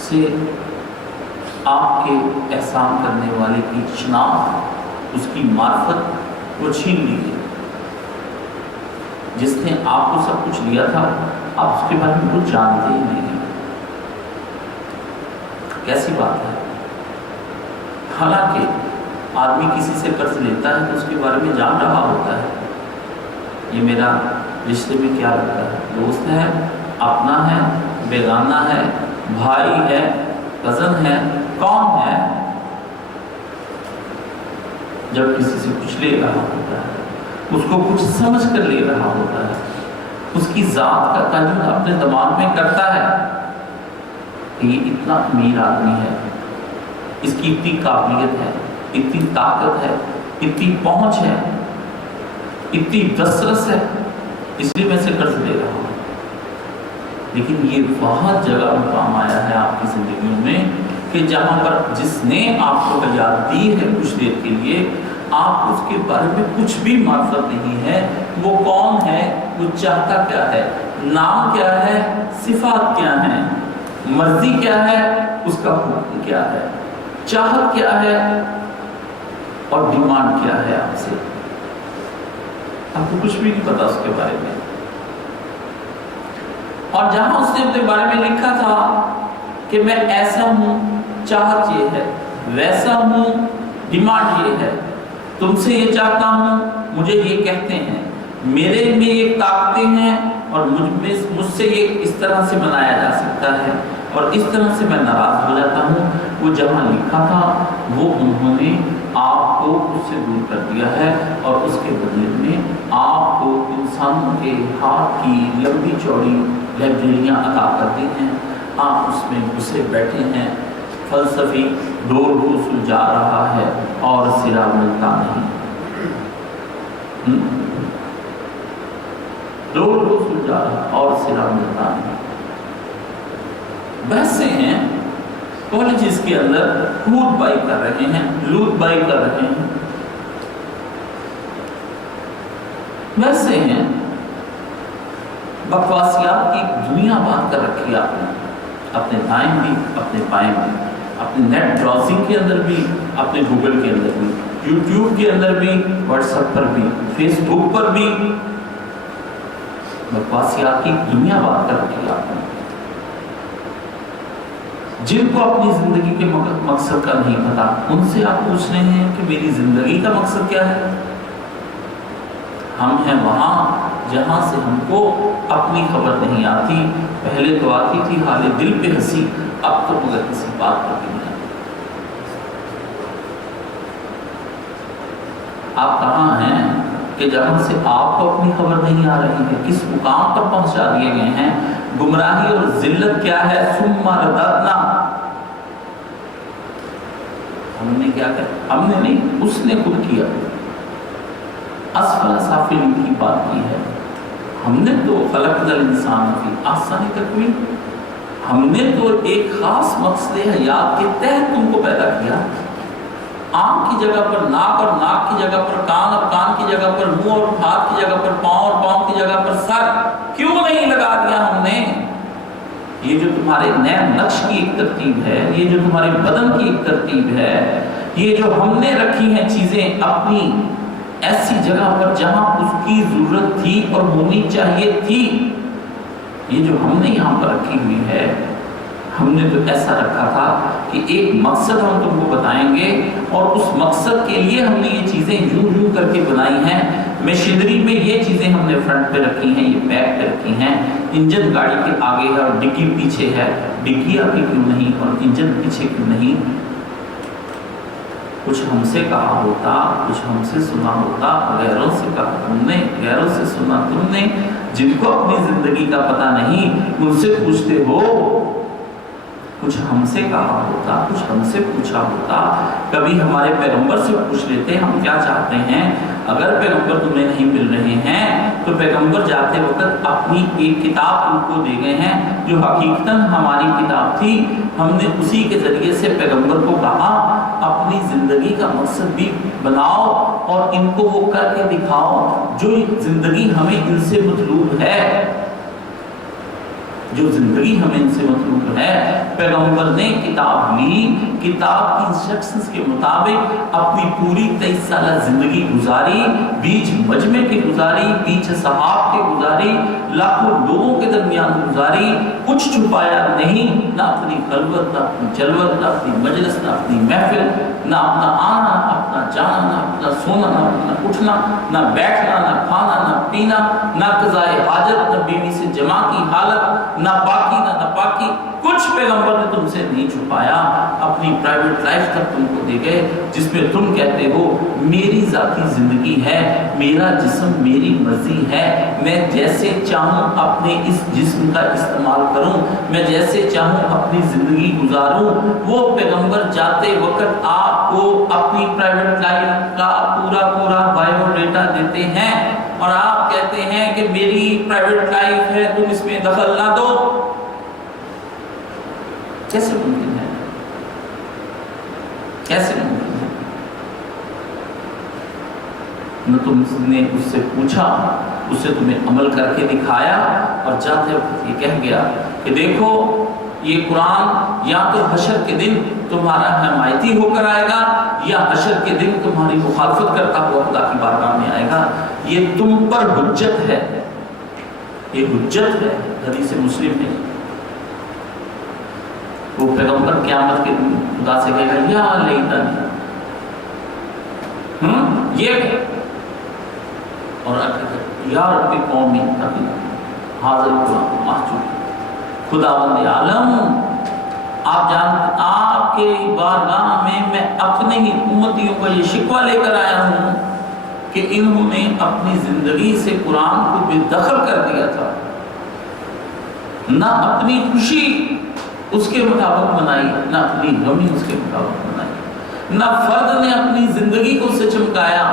سے آپ کے احسان کرنے والے کی شناخت، اس کی معرفت وہ چھین لی گئی۔ جس نے آپ کو سب کچھ لیا تھا، آپ اس کے بارے میں کچھ جانتے ہی نہیں۔ کیسی بات ہے؟ حالانکہ آدمی کسی سے قرض لیتا ہے تو اس کے بارے میں جان رہا ہوتا ہے، یہ میرا رشتے میں کیا لگتا ہے، دوست ہے، اپنا ہے، بیگانہ ہے، بھائی ہے، کزن ہے، کون ہے۔ جب کسی سے کچھ لے رہا ہوتا ہے، اس کو کچھ سمجھ کر لے رہا ہوتا ہے، اس کی ذات کا تعین اپنے دماغ میں کرتا ہے کہ یہ اتنا امیر آدمی ہے، اس کی اتنی قابلیت ہے، اتنی طاقت ہے، اتنی پہنچ ہے، اتنی دسترس ہے، اس لیے میں سے قرض لے رہا ہوں۔ لیکن یہ بہت جگہ مقام آیا ہے آپ کی زندگیوں میں کہ جہاں پر جس نے آپ کو حیات دی ہے کچھ دیر کے لیے، آپ اس کے بارے میں کچھ بھی معرفت نہیں ہے، وہ کون ہے، وہ چاہتا کیا ہے، نام کیا ہے، صفات کیا ہیں، مرضی کیا ہے، اس کا حکم کیا ہے، چاہت کیا ہے اور ڈیمانڈ کیا ہے آپ سے، آپ کو کچھ بھی نہیں پتا اس کے بارے میں۔ اور جہاں اس نے اپنے بارے میں لکھا تھا کہ میں ایسا ہوں، چاہت یہ ہے، ویسا ہوں، ڈیمانڈ یہ ہے، تم سے یہ چاہتا ہوں، مجھے یہ کہتے ہیں، میرے میں یہ طاقتیں ہیں اور مجھ سے یہ اس طرح سے منایا جا سکتا ہے اور اس طرح سے میں ناراض ہو جاتا ہوں، وہ جہاں لکھا تھا وہ انہوں نے آپ کو اس سے دور کر دیا ہے اور اس کے بدلے میں آپ کو انسانوں کے ہاتھ کی لمبی چوڑی لائبریریاں عطا کر دی ہیں۔ آپ اس میں گھسے بیٹھے ہیں، فلسفی ڈور کو سلجھا رہا ہے اور سرا ملتا نہیں، ڈور کو سلجھا رہا اور سرا ملتا نہیں۔ بحثیں ہیں کالجز کے اندر، خود بائی کر رہے ہیں، لوٹ بائی کر رہے ہیں، ویسے ہیں بکواسیات کی دنیا بات کر رکھی آپ نے، اپنے دائیں بھی، اپنے بائیں بھی، اپنے نیٹ براؤزنگ کے اندر بھی، اپنے گوگل کے اندر بھی، یوٹیوب کے اندر بھی، واٹس ایپ پر بھی، فیس بک پر بھی، بکواسیات کی دنیا بات کر رکھی آپ نے۔ جن کو اپنی زندگی کے مقصد کا نہیں پتا، ان سے آپ پوچھ رہے ہیں کہ میری زندگی کا مقصد کیا ہے؟ ہم ہیں وہاں جہاں سے ہم کو اپنی خبر نہیں آتی، پہلے تو آتی تھی حال دل پہ ہنسی، اب تو مگر کسی بات پر بھی نہیں آتی۔ آپ کہاں ہیں کہ جہاں سے آپ کو اپنی خبر نہیں آ رہی ہے، کس مقام پر پہنچا دیے گئے ہیں؟ گمراہی اور ذلت کیا ہے؟ ثم رددنا، ہم نے کیا کہا؟ ہم نے نہیں، اس نے خود کیا، اسفل سافلین کی بات کی ہے۔ ہم نے تو خلقنا الانسان فی احسن تقویم، ہم نے تو ایک خاص مقصد حیات کے تحت تم کو پیدا کیا۔ آنکھ کی جگہ پر ناک اور ناک کی جگہ پر کان اور کان کی جگہ پر منہ اور ہاتھ کی جگہ پر پاؤں اور پاؤں کی جگہ پر سر کیوں نہیں لگا دیا ہم نے؟ یہ جو تمہارے نئے نقش کی ایک ترتیب ہے، یہ جو تمہارے بدن کی ایک ترتیب ہے، یہ جو ہم نے رکھی ہیں چیزیں اپنی ایسی جگہ پر جہاں اس کی ضرورت تھی اور ہونی چاہیے تھی، یہ جو ہم نے یہاں پر رکھی ہوئی ہے، ہم نے تو ایسا رکھا تھا کہ ایک مقصد ہم تم کو بتائیں گے اور اس مقصد کے لیے ہم نے یہ چیزیں یوں کر کے بنائی ہیں۔ مشینری میں یہ چیزیں ہم نے فرنٹ پہ رکھی ہیں، یہ بیک پہ رکھی ہیں، انجن گاڑی کے آگے ہے اور ڈگی پیچھے ہے، ڈگی آگے کیوں نہیں اور انجن پیچھے کیوں نہیں؟ کچھ ہم سے کہا ہوتا، کچھ ہم سے سنا ہوتا، غیروں سے کہا تم نے، غیروں سے سنا تم نے، جن کو اپنی زندگی کا پتہ نہیں ان سے پوچھتے ہو۔ کچھ ہم سے کہا ہوتا، کچھ ہم سے پوچھا ہوتا، کبھی ہمارے پیغمبر سے پوچھ لیتے ہم کیا چاہتے ہیں۔ اگر پیغمبر تمہیں نہیں مل رہے ہیں تو پیغمبر جاتے وقت اپنی ایک کتاب ان کو دے گئے ہیں جو حقیقتاً ہماری کتاب تھی، ہم نے اسی کے ذریعے سے پیغمبر کو کہا اپنی زندگی کا مقصد بھی بناؤ اور ان کو وہ کر کے دکھاؤ جو زندگی ہمیں ان سے مطلوب ہے۔ جو زندگی ہمیں ان سے مطلوب ہے۔ پیغمبر نے کتاب لی، کتاب کی انسٹرکشنز کے مطابق اپنی پوری 23 سالہ زندگی گزاری، بیچ مجمع کی گزاری، بیچ صحاب کے گزاری، لاکھوں لوگوں کے درمیان گزاری، کچھ چھپایا نہیں، نہ اپنی خلوت، نہ اپنی جلوت، نہ اپنی مجلس، نہ اپنی محفل، نہ اپنا آنا، نہ اپنا جانا، نہ اپنا سونا، نہ اپنا اٹھنا، نہ بیٹھنا، نہ کھانا، نہ پینا، نہ قضائے حاجت، نہ بیوی سے جمع کی حالت، نہ پاکی نہ ناپاکی، کچھ پیغمبر نے تم سے نہیں چھپایا۔ اپنی پرائیویٹ لائف تک تم کو دے گئے، جس میں تم کہتے ہو میری ذاتی زندگی ہے، میرا جسم میری مرضی ہے، میں جیسے چاہوں اپنے اس جسم کا استعمال کروں، میں جیسے چاہوں اپنی زندگی گزاروں۔ وہ پیغمبر جاتے وقت آپ کو اپنی پرائیویٹ لائف کا پورا بائیو ڈیٹا دیتے ہیں، اور آپ کہتے ہیں کہ میری پرائیویٹ لائف ہے، تم اس میں دخل نہ دو۔ کیسے ممکن ہے؟ کیسے ممکن ہے؟ نہ تم نے اس سے پوچھا، اس سے تمہیں عمل کر کے دکھایا، اور جاتے وقت یہ کہہ گیا کہ دیکھو یہ قرآن یا تو حشر کے دن تمہارا حمایتی ہو کر آئے گا، یا حشر کے دن تمہاری مخالفت کرتا ہوا خدا کی بارگاہ میں آئے گا۔ یہ تم پر حجت ہے، یہ حجت ہے۔ حدیث مسلم میں وہ پیغمبر قیامت کے دن خدا سے کہے گا یا لیتنی، یہ اور یا رب قومی حاضر قرآن محجوب۔ خداوند عالم، آپ جانتے آپ کے بارگاہ میں اپنے ہی امتیوں کا یہ شکوہ لے کر آیا ہوں کہ انہوں نے اپنی زندگی سے قرآن کو بے دخل کر دیا تھا، نہ اپنی خوشی اس کے مطابق بنائی، نہ اپنی غمی اس کے مطابق بنائی، نہ فرد نے اپنی زندگی کو اس سے چمکایا،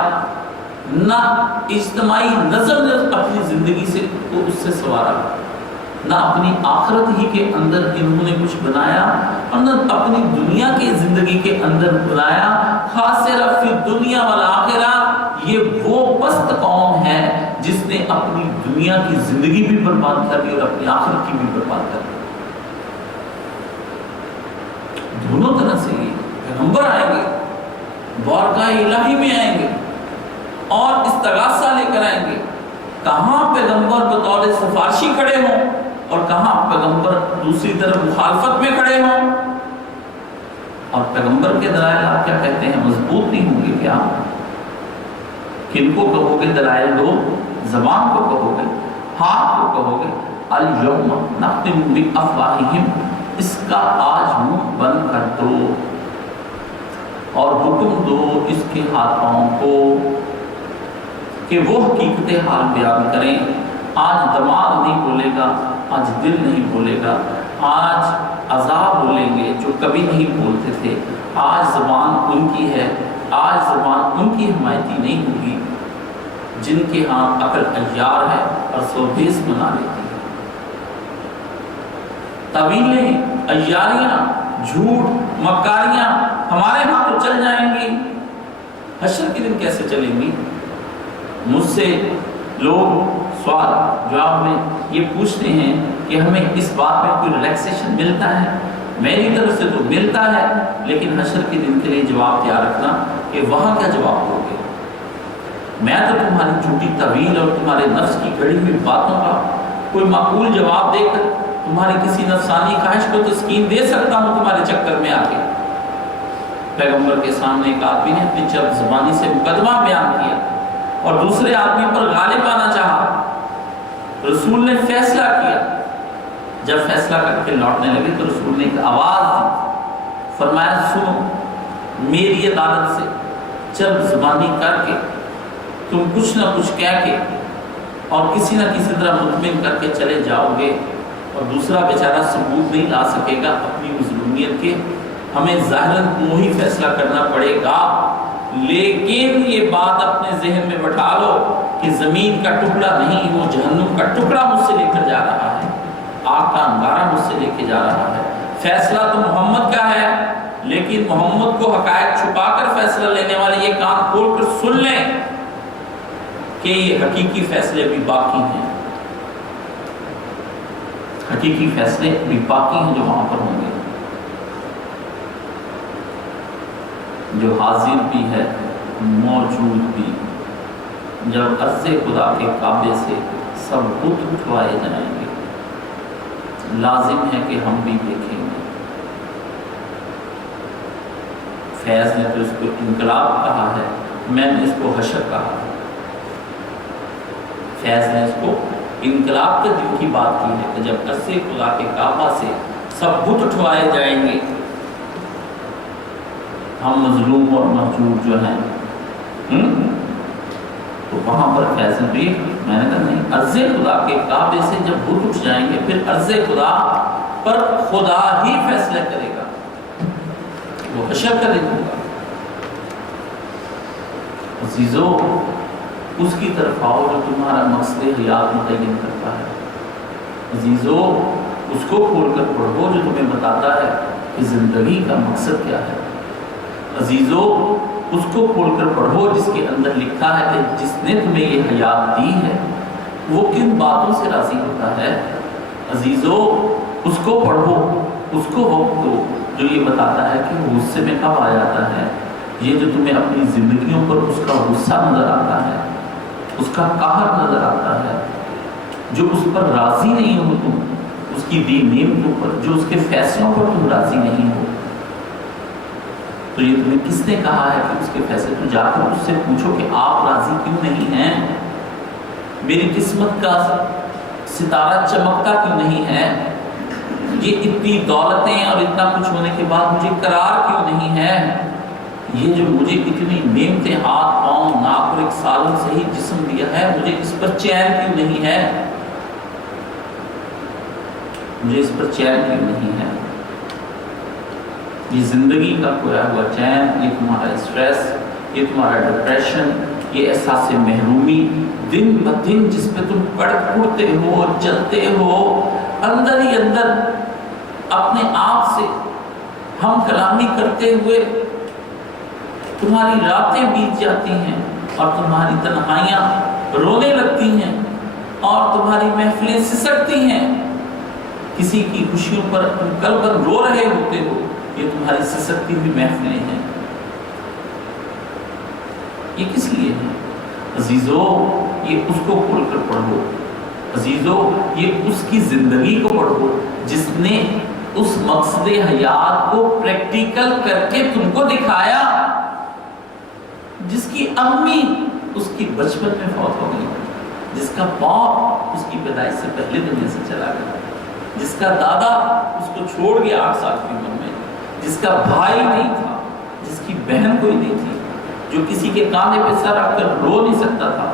نہ اجتماعی نظم نے اپنی زندگی سے کو اس سے سوارا، نہ اپنی آخرت ہی کے اندر انہوں نے کچھ بنایا، اور نہ اپنی دنیا کی زندگی کے اندر بنایا۔ خاسر فی الدنیا والآخرہ، یہ وہ پست قوم ہے جس نے اپنی دنیا کی زندگی بھی برباد کر دی اور اپنی آخرت کی بھی برباد کر دی۔ دونوں طرح سے یہ پیغمبر آئیں گے، بارگاہ الہی میں آئیں گے اور استغاثہ لے کر آئیں گے۔ کہاں پیغمبر بطور سفارشی کھڑے ہوں اور کہاں پیغمبر دوسری طرف مخالفت میں کھڑے ہوں، اور پیغمبر کے دلائل آپ کیا کہتے ہیں مضبوط نہیں ہوں گے کیا؟ کن کو کہو گے دلائل دو؟ زبان کو کہو گے، ہاتھ کو کہو گے الیوم نختم بافواہہم، اس کا آج منہ بند کر دو، اور حکم دو اس کے ہاتھ پاؤں کو کہ وہ حقیقت حال بیان کریں۔ آج دماغ نہیں بولے گا، آج دل نہیں بولے گا، آج عذاب بولیں گے جو کبھی نہیں بولتے تھے۔ آج زبان ان کی ہے، آج زبان ان کی حمایتی نہیں ہوگی جن کے ہاں عقل عیار ہے اور سوبیس بنا لیتی ہے۔ طویلیں، عیاریاں، جھوٹ، مکاریاں ہمارے ہاں تو چل جائیں گی، حشر کے دن کیسے چلیں گی؟ مجھ سے لوگ سوال جواب میں یہ پوچھتے ہیں کہ ہمیں اس بات میں کوئی ریلیکسیشن ملتا ہے؟ میری طرف سے تو ملتا ہے، لیکن حشر کے دن کے لیے جواب تیار رکھنا کہ وہاں کیا جواب دو گے۔ میں تو تمہاری جھوٹی طویل اور تمہارے نفس کی گڑھی ہوئی باتوں کا کوئی معقول جواب دے کر تمہاری کسی نفسانی خواہش کو تسکین دے سکتا ہوں تمہارے چکر میں آ کے۔ پیغمبر کے سامنے ایک آدمی نے اپنی چرب زبانی سے مقدمہ بیان کیا اور دوسرے آدمی پر غالب آنا چاہا۔ رسول نے فیصلہ کیا، جب فیصلہ کر کے لوٹنے لگے تو رسول نے ایک آواز دی، فرمایا سنو، میری عدالت سے چرب زبانی کر کے تم کچھ نہ کچھ کہہ کے اور کسی نہ کسی طرح مطمئن کر کے چلے جاؤ گے، اور دوسرا بیچارہ ثبوت نہیں لا سکے گا اپنی مظلومیت کے، ہمیں ظاہراً وہی فیصلہ کرنا پڑے گا، لیکن یہ بات اپنے ذہن میں بٹھا لو کہ زمین کا ٹکڑا نہیں، وہ جہنم کا ٹکڑا مجھ سے لے کر جا رہا ہے، آگ کا انگارہ مجھ سے لے کے جا رہا ہے۔ فیصلہ تو محمد کا ہے، لیکن محمد کو حقائق چھپا کر فیصلہ لینے والے یہ کان کھول کر سن لیں کہ یہ حقیقی فیصلے بھی باقی ہیں۔ حقیقی فیصلے بھی باقی ہیں جو وہاں پر ہوں گے، جو حاضر بھی ہے موجود بھی، جب عرض خدا کے کعبے سے سب بت اٹھوائے جائیں گے، لازم ہے کہ ہم بھی دیکھیں گے۔ فیض نے تو اس کو انقلاب کہا ہے، میں نے اس کو حشر کہا ہے۔ فیض نے اس کو انقلاب کے دن کی بات کی ہے کہ جب عرض خدا کے کعبہ سے سب بت اٹھوائے جائیں گے، ہم مظلوم اور محجوب جو ہیں تو وہاں پر فیض نے بھی، میں نے کہا نہیں، عرض خدا کے کعبے سے جب بت اٹھ جائیں گے پھر عرض خدا پر خدا ہی فیصلہ کرے گا، وہ حشر کا دن ہوگا۔ عزیزو، اس کی طرف آؤ جو تمہارا مقصد حیات متعین کرتا ہے۔ عزیزو، اس کو کھول کر پڑھو جو تمہیں بتاتا ہے کہ زندگی کا مقصد کیا ہے۔ عزیزو، اس کو کھول کر پڑھو جس کے اندر لکھا ہے کہ جس نے تمہیں یہ حیات دی ہے وہ کن باتوں سے راضی ہوتا ہے۔ عزیزو، اس کو پڑھو، اس کو وقت دو جو یہ بتاتا ہے کہ وہ غصے میں کب آ جاتا ہے۔ یہ جو تمہیں اپنی زندگیوں پر اس کا غصہ نظر آتا ہے، اس کا قہر نظر آتا ہے، جو اس پر راضی نہیں ہو تم، اس کی دی نعمتوں پر، جو اس کے فیصلوں پر تم راضی نہیں ہو، تو یہ تمہیں کس نے کہا ہے کہ اس کے فیصلے؟ تو جا کر اس سے پوچھو کہ آپ راضی کیوں نہیں ہیں، میری قسمت کا ستارہ چمکتا کیوں نہیں ہے، یہ اتنی دولتیں اور اتنا کچھ ہونے کے بعد مجھے قرار کیوں نہیں ہے، یہ جو مجھے اتنی نعمتیں ہاتھ پاؤں ناک اور ایک سالوں سے ہی جسم دیا ہے، مجھے اس پر چین کیوں نہیں ہے، مجھے اس پر چین کیوں نہیں ہے۔ یہ زندگی کا کھویا ہوا چین، یہ تمہارا اسٹریس، یہ تمہارا ڈپریشن، یہ احساس محرومی، دن بدن جس پہ تم کڑتے ہو، چلتے ہو، اندر ہی اندر اپنے آپ سے ہم کلامی کرتے ہوئے تمہاری راتیں بیت جاتی ہیں اور تمہاری تنہائیاں رونے لگتی ہیں اور تمہاری محفلیں سسکتی ہیں، کسی کی خوشیوں پر تم کل بھر رو رہے ہوتے ہو، یہ تمہاری سسکتی ہوئی محفلیں ہیں۔ یہ کس لیے ہے؟ عزیزو، یہ اس کو کھول کر پڑھو، عزیزو، یہ اس کی زندگی کو پڑھو جس نے اس مقصد حیات کو پریکٹیکل کر کے تم کو دکھایا، جس کی امی اس کی بچپن میں فوت ہو گئی، جس کا باپ اس کی پیدائش سے پہلے دنیا سے چلا گیا، جس کا دادا اس کو چھوڑ گیا 8 سال کی عمر میں، جس کا بھائی نہیں تھا، جس کی بہن کوئی نہیں تھی، جو کسی کے کاندھے پہ سر رکھ کر رو نہیں سکتا تھا،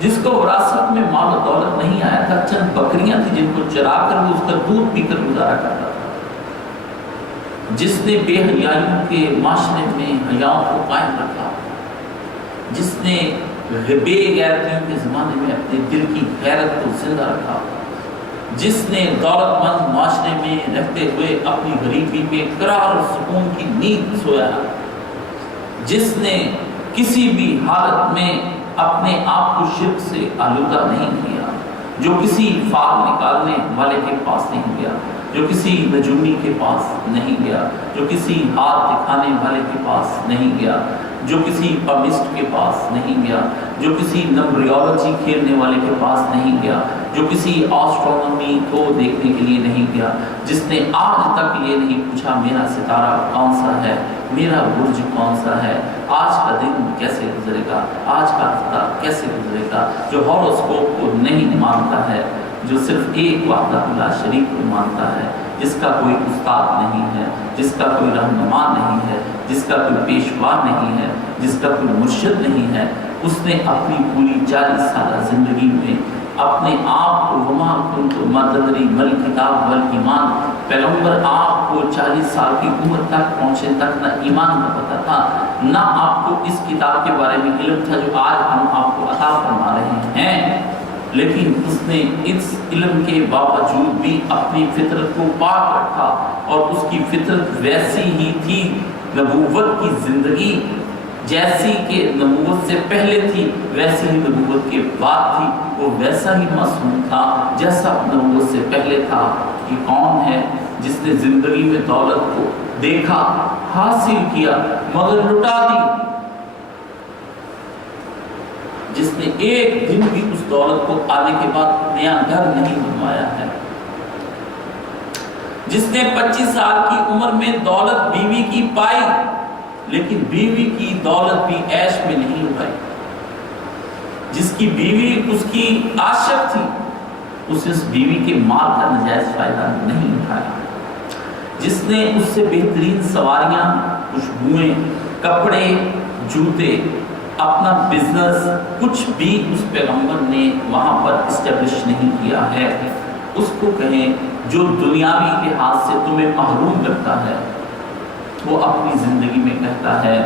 جس کو وراثت میں مال و دولت نہیں آیا تھا، چند بکریاں تھیں جن کو چرا کر وہ اس کا دودھ پی کر گزارا کرتا تھا، جس نے بے حیائیوں کے معاشرے میں حیاؤں کو قائم رکھا، جس نے بے غیرتیوں کے زمانے میں اپنے دل کی غیرت کو زندہ رکھا، جس نے دولت مند معاشرے میں رہتے ہوئے اپنی غریبی میں قرار اور سکون کی نیند سویا، جس نے کسی بھی حالت میں اپنے آپ کو شرک سے آلودہ نہیں کیا، جو کسی فال نکالنے والے کے پاس نہیں گیا، جو کسی نجومی کے پاس نہیں گیا، جو کسی ہاتھ دکھانے والے کے پاس نہیں گیا، جو کسی پبلسٹ کے پاس نہیں گیا، جو کسی نمبریولوجی کھیلنے والے کے پاس نہیں گیا، جو کسی آسٹرونومی کو دیکھنے کے لیے نہیں گیا، جس نے آج تک یہ نہیں پوچھا میرا ستارہ کون سا ہے، میرا برج کون سا ہے، آج کا دن کیسے گزرے گا، آج کا ہفتہ کیسے گزرے گا، جو ہاروسکوپ کو نہیں مانتا ہے، جو صرف ایک وحدہ لا شریک کو مانتا ہے، جس کا کوئی استاد نہیں ہے، جس کا کوئی رہنما نہیں ہے، جس کا کوئی پیشوا نہیں ہے، جس کا کوئی مرشد نہیں ہے، اس نے اپنی پوری 40 سالہ زندگی میں اپنے آپ کو وما کنت مدری مل کتاب والایمان، پیغمبر آپ کو 40 سال کی عمر تک پہنچے تک نہ ایمان کا پتہ تھا، نہ آپ کو اس کتاب کے بارے میں علم تھا جو آج ہم آپ کو عطا فرما رہے ہیں، لیکن اس نے اس علم کے باوجود بھی اپنی فطرت کو پاک رکھا، اور اس کی فطرت ویسی ہی تھی، نبوت کی زندگی جیسی کہ نبوت سے پہلے تھی ویسی ہی نبوت کے بعد تھی، وہ ویسا ہی معصوم تھا جیسا نبوت سے پہلے تھا۔ یہ کون ہے جس نے زندگی میں دولت کو دیکھا، حاصل کیا مگر لٹا دی، جس نے ایک دن بھی اس دولت کو آنے کے بعد نیا گھر نہیں بنوایا ہے، جس نے 25 سال کی عمر میں دولت بیوی کی پائی لیکن بیوی کی دولت بھی عیش میں نہیں اٹھائی، جس کی بیوی اس کی عاشق تھی اس بیوی کے مال کا نجائز فائدہ نہیں اٹھایا، جس نے اس سے بہترین سواریاں، خوشبوئیں، کپڑے، جوتے، اپنا بزنس کچھ بھی اس پیغمبر نے وہاں پر اسٹیبلش نہیں کیا ہے، اس کو کہیں جو دنیاوی لحاظ سے تمہیں محروم کرتا ہے، وہ اپنی زندگی میں کہتا ہے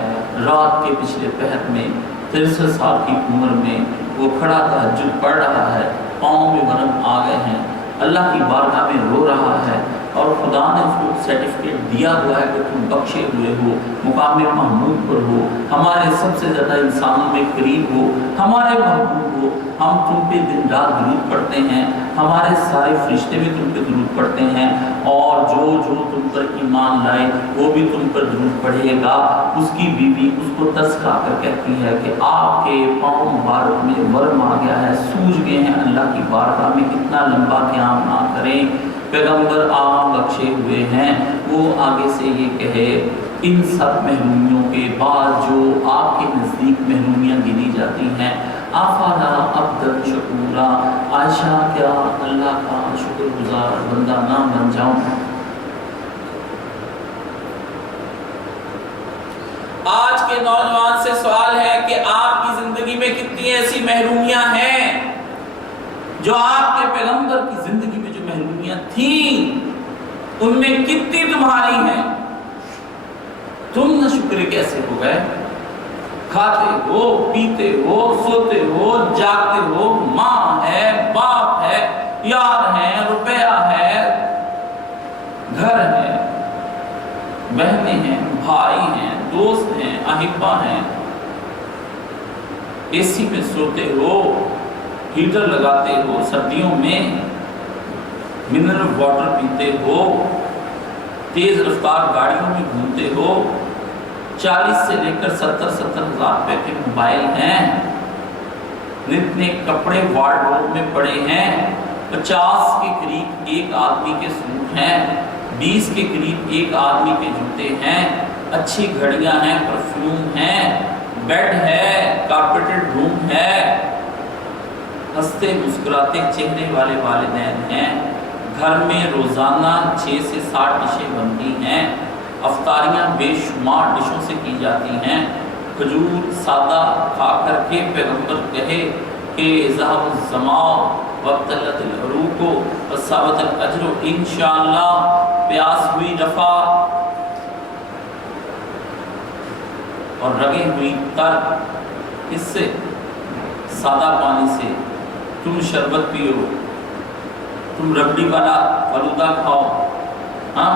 رات کے پچھلے پہر میں 63 سال کی عمر میں وہ کھڑا تہجد پڑھ رہا ہے، پاؤں میں ورم آ گئے ہیں، اللہ کی بارگاہ میں رو رہا ہے اور خدا نے اس کو سرٹیفکیٹ دیا ہوا ہے کہ تم بخشے ہوئے ہو، مقام محمود پر ہو، ہمارے سب سے زیادہ انسانوں میں قریب ہو، ہمارے محبوب ہو، ہم تم پہ دن رات درود پڑھتے ہیں، ہمارے سارے فرشتے بھی تم پہ درود پڑھتے ہیں، اور جو تم پر ایمان لائے وہ بھی تم پر درود پڑھے گا۔ اس کی بیوی اس کو ترس کھا کر کہتی ہے کہ آپ کے پاؤں مبارک میں ورم آ گیا ہے، سوج گئے ہیں، اللہ کی بارگاہ میں اتنا لمبا قیام نہ کریں، پیغمبر آپ بخشے ہوئے ہیں۔ وہ آگے سے یہ کہے ان سب محرومیوں کے بعد جو آپ کے نزدیک محرومیاں گنی جاتی ہیں، آفالا عبدًا شکورا، عائشہ کیا اللہ کا شکر گزار بندہ نہ بن جاؤں؟ آج کے نوجوان سے سوال ہے کہ آپ کی زندگی میں کتنی ایسی محرومیاں ہیں جو آپ کے پیغمبر کی زندگی میں جو محرومیاں تھیں ان میں کتنی تمہاری ہیں؟ تم نہ شکر کیسے ہو گئے؟ کھاتے ہو، پیتے ہو، سوتے ہو، جاگتے ہو، ماں ہے، باپ ہے، یار ہے، روپیہ ہے، گھر ہے، بہنیں ہیں، بھائی ہیں، دوست ہیں، احبہ ہیں، اے سی میں سوتے ہو، ہیٹر لگاتے ہو، سردیوں میں منرل واٹر پیتے ہو، تیز رفتار گاڑیوں میں گھومتے ہو، 40 سے لے کر 70 ہزار روپے کے موبائل ہیں، اتنے کپڑے وارڈروب میں پڑے ہیں، 50 کے قریب ایک آدمی کے سوٹ ہیں، 20 کے قریب ایک آدمی کے جوتے ہیں، اچھی گھڑیاں ہیں، پرفیوم ہیں، بیڈ ہے، کارپیٹڈ روم ہے، ہنستے مسکراتے چہرے والے والدین ہیں، گھر میں روزانہ 6 سے 60 ڈشیں بنتی ہیں، افطاریاں بے شمار ڈشوں سے کی جاتی ہیں، کھجور سادہ کھا کر کے پیغمبر کہے کہ ذهب الظمأ وابتلت العروق وثابت الاجر انشاءاللہ، پیاس ہوئی رفع اور رگیں ہوئی تر، اس سے سادہ پانی سے تم شربت پیو، تم ربڑی والا فلودہ کھاؤ، ہاں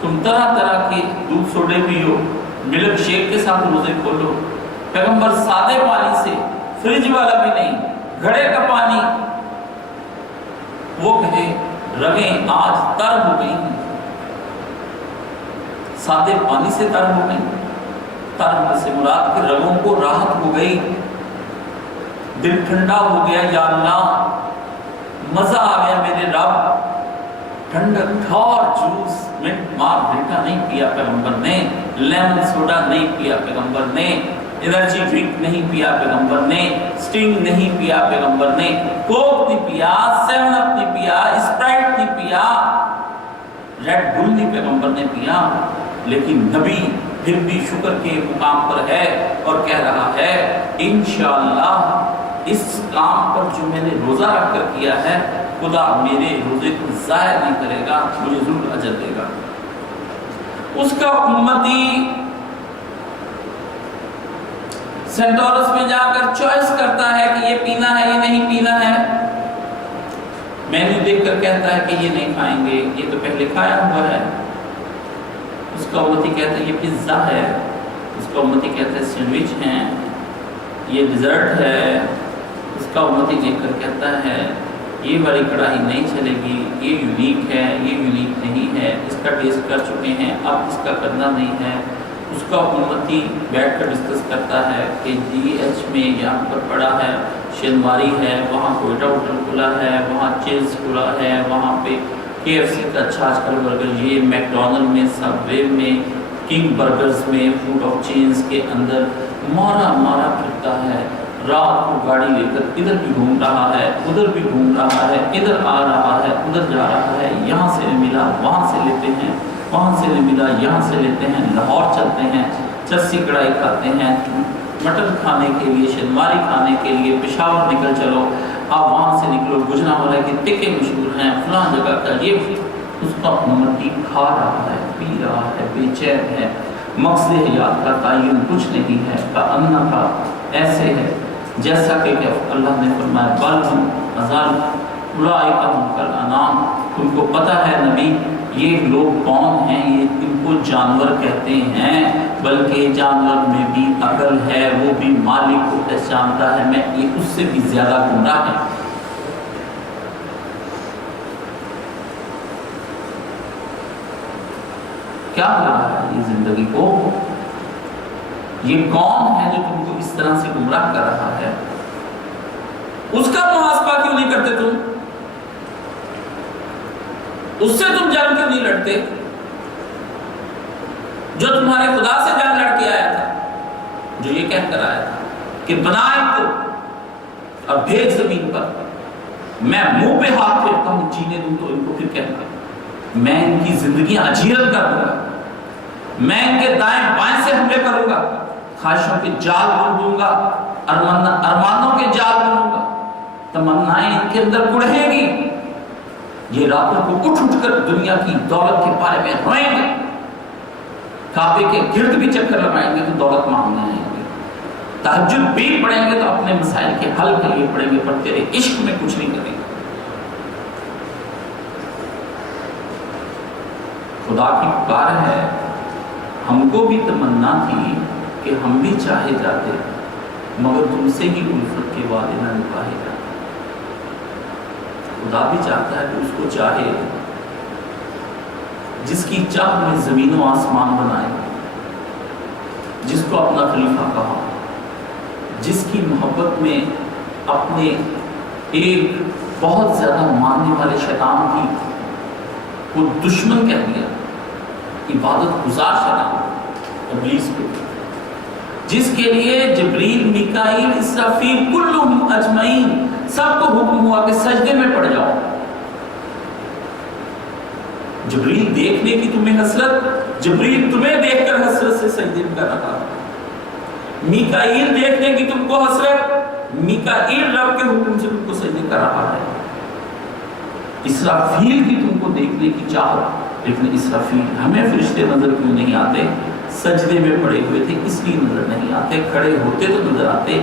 تم طرح طرح کے دودھ سوڈے پیو، ملک شیک کے ساتھ روزے کھولو، پیغمبر سادے پانی سے، فریج والا بھی نہیں، گھڑے کا پانی، وہ کہے رگیں آج تر ہو گئی ہیں، سادے پانی سے تر ہو گئی، تر ہونے سے مراد کہ رگوں کو راحت ہو گئی، دل ٹھنڈا ہو گیا، یا اللہ مزہ آ گیا میرے رب، ٹھنڈک ٹھار جوس منٹ مارگریٹا نہیں پیا پیغمبر نے، لیمن سوڈا نہیں پیا پیغمبر نے، انرجی ڈرنک نہیں پیا پیغمبر نے، سٹنگ نہیں پیا پیغمبر نے، کوک نہیں پیا، 7 اپ نہیں پیا، اسپرائٹ نہیں پیا، ریڈ بل نہیں پیغمبر نے پیا، لیکن نبی پھر بھی شکر کے مقام پر ہے اور کہہ رہا ہے انشاءاللہ اس کام پر جو میں نے روزہ رکھ کر کیا ہے خدا میرے روزے کو ضائع نہیں کرے گا، مجھے ضرور اجر دے گا۔ اس کا امتی سینٹورس میں جا کر چوائس کرتا ہے کہ یہ پینا ہے یہ نہیں پینا ہے، مینو دیکھ کر کہتا ہے کہ یہ نہیں کھائیں گے، یہ تو پہلے کھایا ہوا ہے۔ اس کا امتی کہتا ہے یہ پیزا ہے، اس کا امتی کہتا ہے سینڈوچ ہیں، یہ ڈیزرٹ ہے، اس کا امتی دیکھ کر کہتا ہے یہ والی کڑاہی نہیں چلے گی، یہ یونیک ہے، یہ یونیک نہیں ہے، اس کا ٹیسٹ کر چکے ہیں، اب اس کا کرنا نہیں ہے۔ اس کا امتی بیٹھ کر ڈسکس کرتا ہے کہ ڈی ایچ میں یہاں پر پڑا ہے، شنواری ہے، وہاں کوئٹہ ہوٹل کھلا ہے، وہاں چیز کھلا ہے، وہاں پہ KFC کا اچھا آج کل برگر، یہ میکڈونلڈ میں، سب وے میں، کنگ برگرز میں، فوڈ آف چینز کے اندر مارا مارا پھرتا ہے، رات کو گاڑی لے کر ادھر بھی گھوم رہا ہے، ادھر بھی گھوم رہا ہے، ادھر آ رہا ہے، ادھر جا رہا ہے، یہاں سے ملا وہاں سے لیتے ہیں، وہاں سے نہیں ملا یہاں سے لیتے ہیں، لاہور چلتے ہیں، چسی کڑھائی کھاتے ہیں، مٹن کھانے کے لیے، شنواری کھانے کے لیے پشاور نکل چلو، آپ وہاں سے نکلو، گجرانوالہ کے ٹکے مشہور ہیں، فلاں جگہ کا یہ، اس کا امتی کھا رہا ہے، پی رہا ہے، بے چین ہے، مقصد حیات کا تعین کچھ نہیں ہے، کأنہ کا ایسے ہے جیسا کہ اللہ نے فرمایا بل ہم ازال اولئک ہم کالانعام، ان کو پتہ ہے نبی یہ لوگ کون ہیں، یہ ان کو جانور کہتے ہیں، بلکہ جانور میں بھی عقل ہے، وہ بھی مالک کو پہچانتا ہے، میں یہ اس سے بھی زیادہ گمراہ ہے۔ کیا ہو رہا ہے یہ زندگی کو؟ یہ کون ہے جو تم کو اس طرح سے گمراہ کر رہا ہے؟ اس کا محاسبہ کیوں نہیں کرتے تم؟ اس سے تم جنگ کیوں نہیں لڑتے جو تمہارے خدا سے جنگ لڑ کے آیا تھا، جو یہ کہہ کر آیا تھا کہ بنا ان کو اور بھیج زمین پر، میں منہ پہ ہاتھ پھیرتا ہوں جینے دوں تو ان کو پھر کہنا میں ان کی زندگیاں اجیرن کر دوں گا، میں ان کے دائیں بائیں سے حملے کروں گا، خواہشوں کے جال بن دوں گا، ارمانوں کے جال بنوں گا، تمنائیں ان کے اندر کڑھیں گی، یہ راتوں کو اٹھ اٹھ کر دنیا کی دولت کے بارے میں روئیں گے، کعبے کے گرد بھی چکر لگائیں گے تو دولت مانگنے آئیں گے، تہجد بھی پڑھیں گے تو اپنے مسائل کے حل کے لیے پڑھیں گے، پر تیرے عشق میں کچھ نہیں کریں گے۔ خدا کی پکار ہے، ہم کو بھی تمنا تھی کہ ہم بھی چاہے جاتے مگر تم سے ہی الفت کے وعدے نہ نبھائے جاتے۔ خدا بھی چاہتا ہے کہ اس کو چاہے جس کی چاہ میں زمین و آسمان بنائے، جس کو اپنا خلیفہ کہا، جس کی محبت میں اپنے ایک بہت زیادہ ماننے والے شیطان کی وہ دشمن کہہ دیا، عبادت گزار شیطان ابلیس کو، جس کے لیے جبریل، میکائیل، اسرافیل کلہم اجمعین سب کو حکم ہوا کہ سجدے میں پڑ جاؤ۔ جبریل دیکھنے کی تمہیں حسرت، جبریل تمہیں دیکھ کر حسرت سے سجدے میں کر رہا ہے، میکائیل دیکھنے کی تم کو حسرت، میکائیل رب کے حکم سے تم کو سجدے کر رہا ہے، اسرافیل کی تم کو دیکھنے کی چاہت، لیکن اسرافیل ہمیں فرشتے نظر کیوں نہیں آتے؟ سجدے میں پڑے ہوئے تھے اس لیے نظر نہیں آتے، کھڑے ہوتے تو نظر آتے۔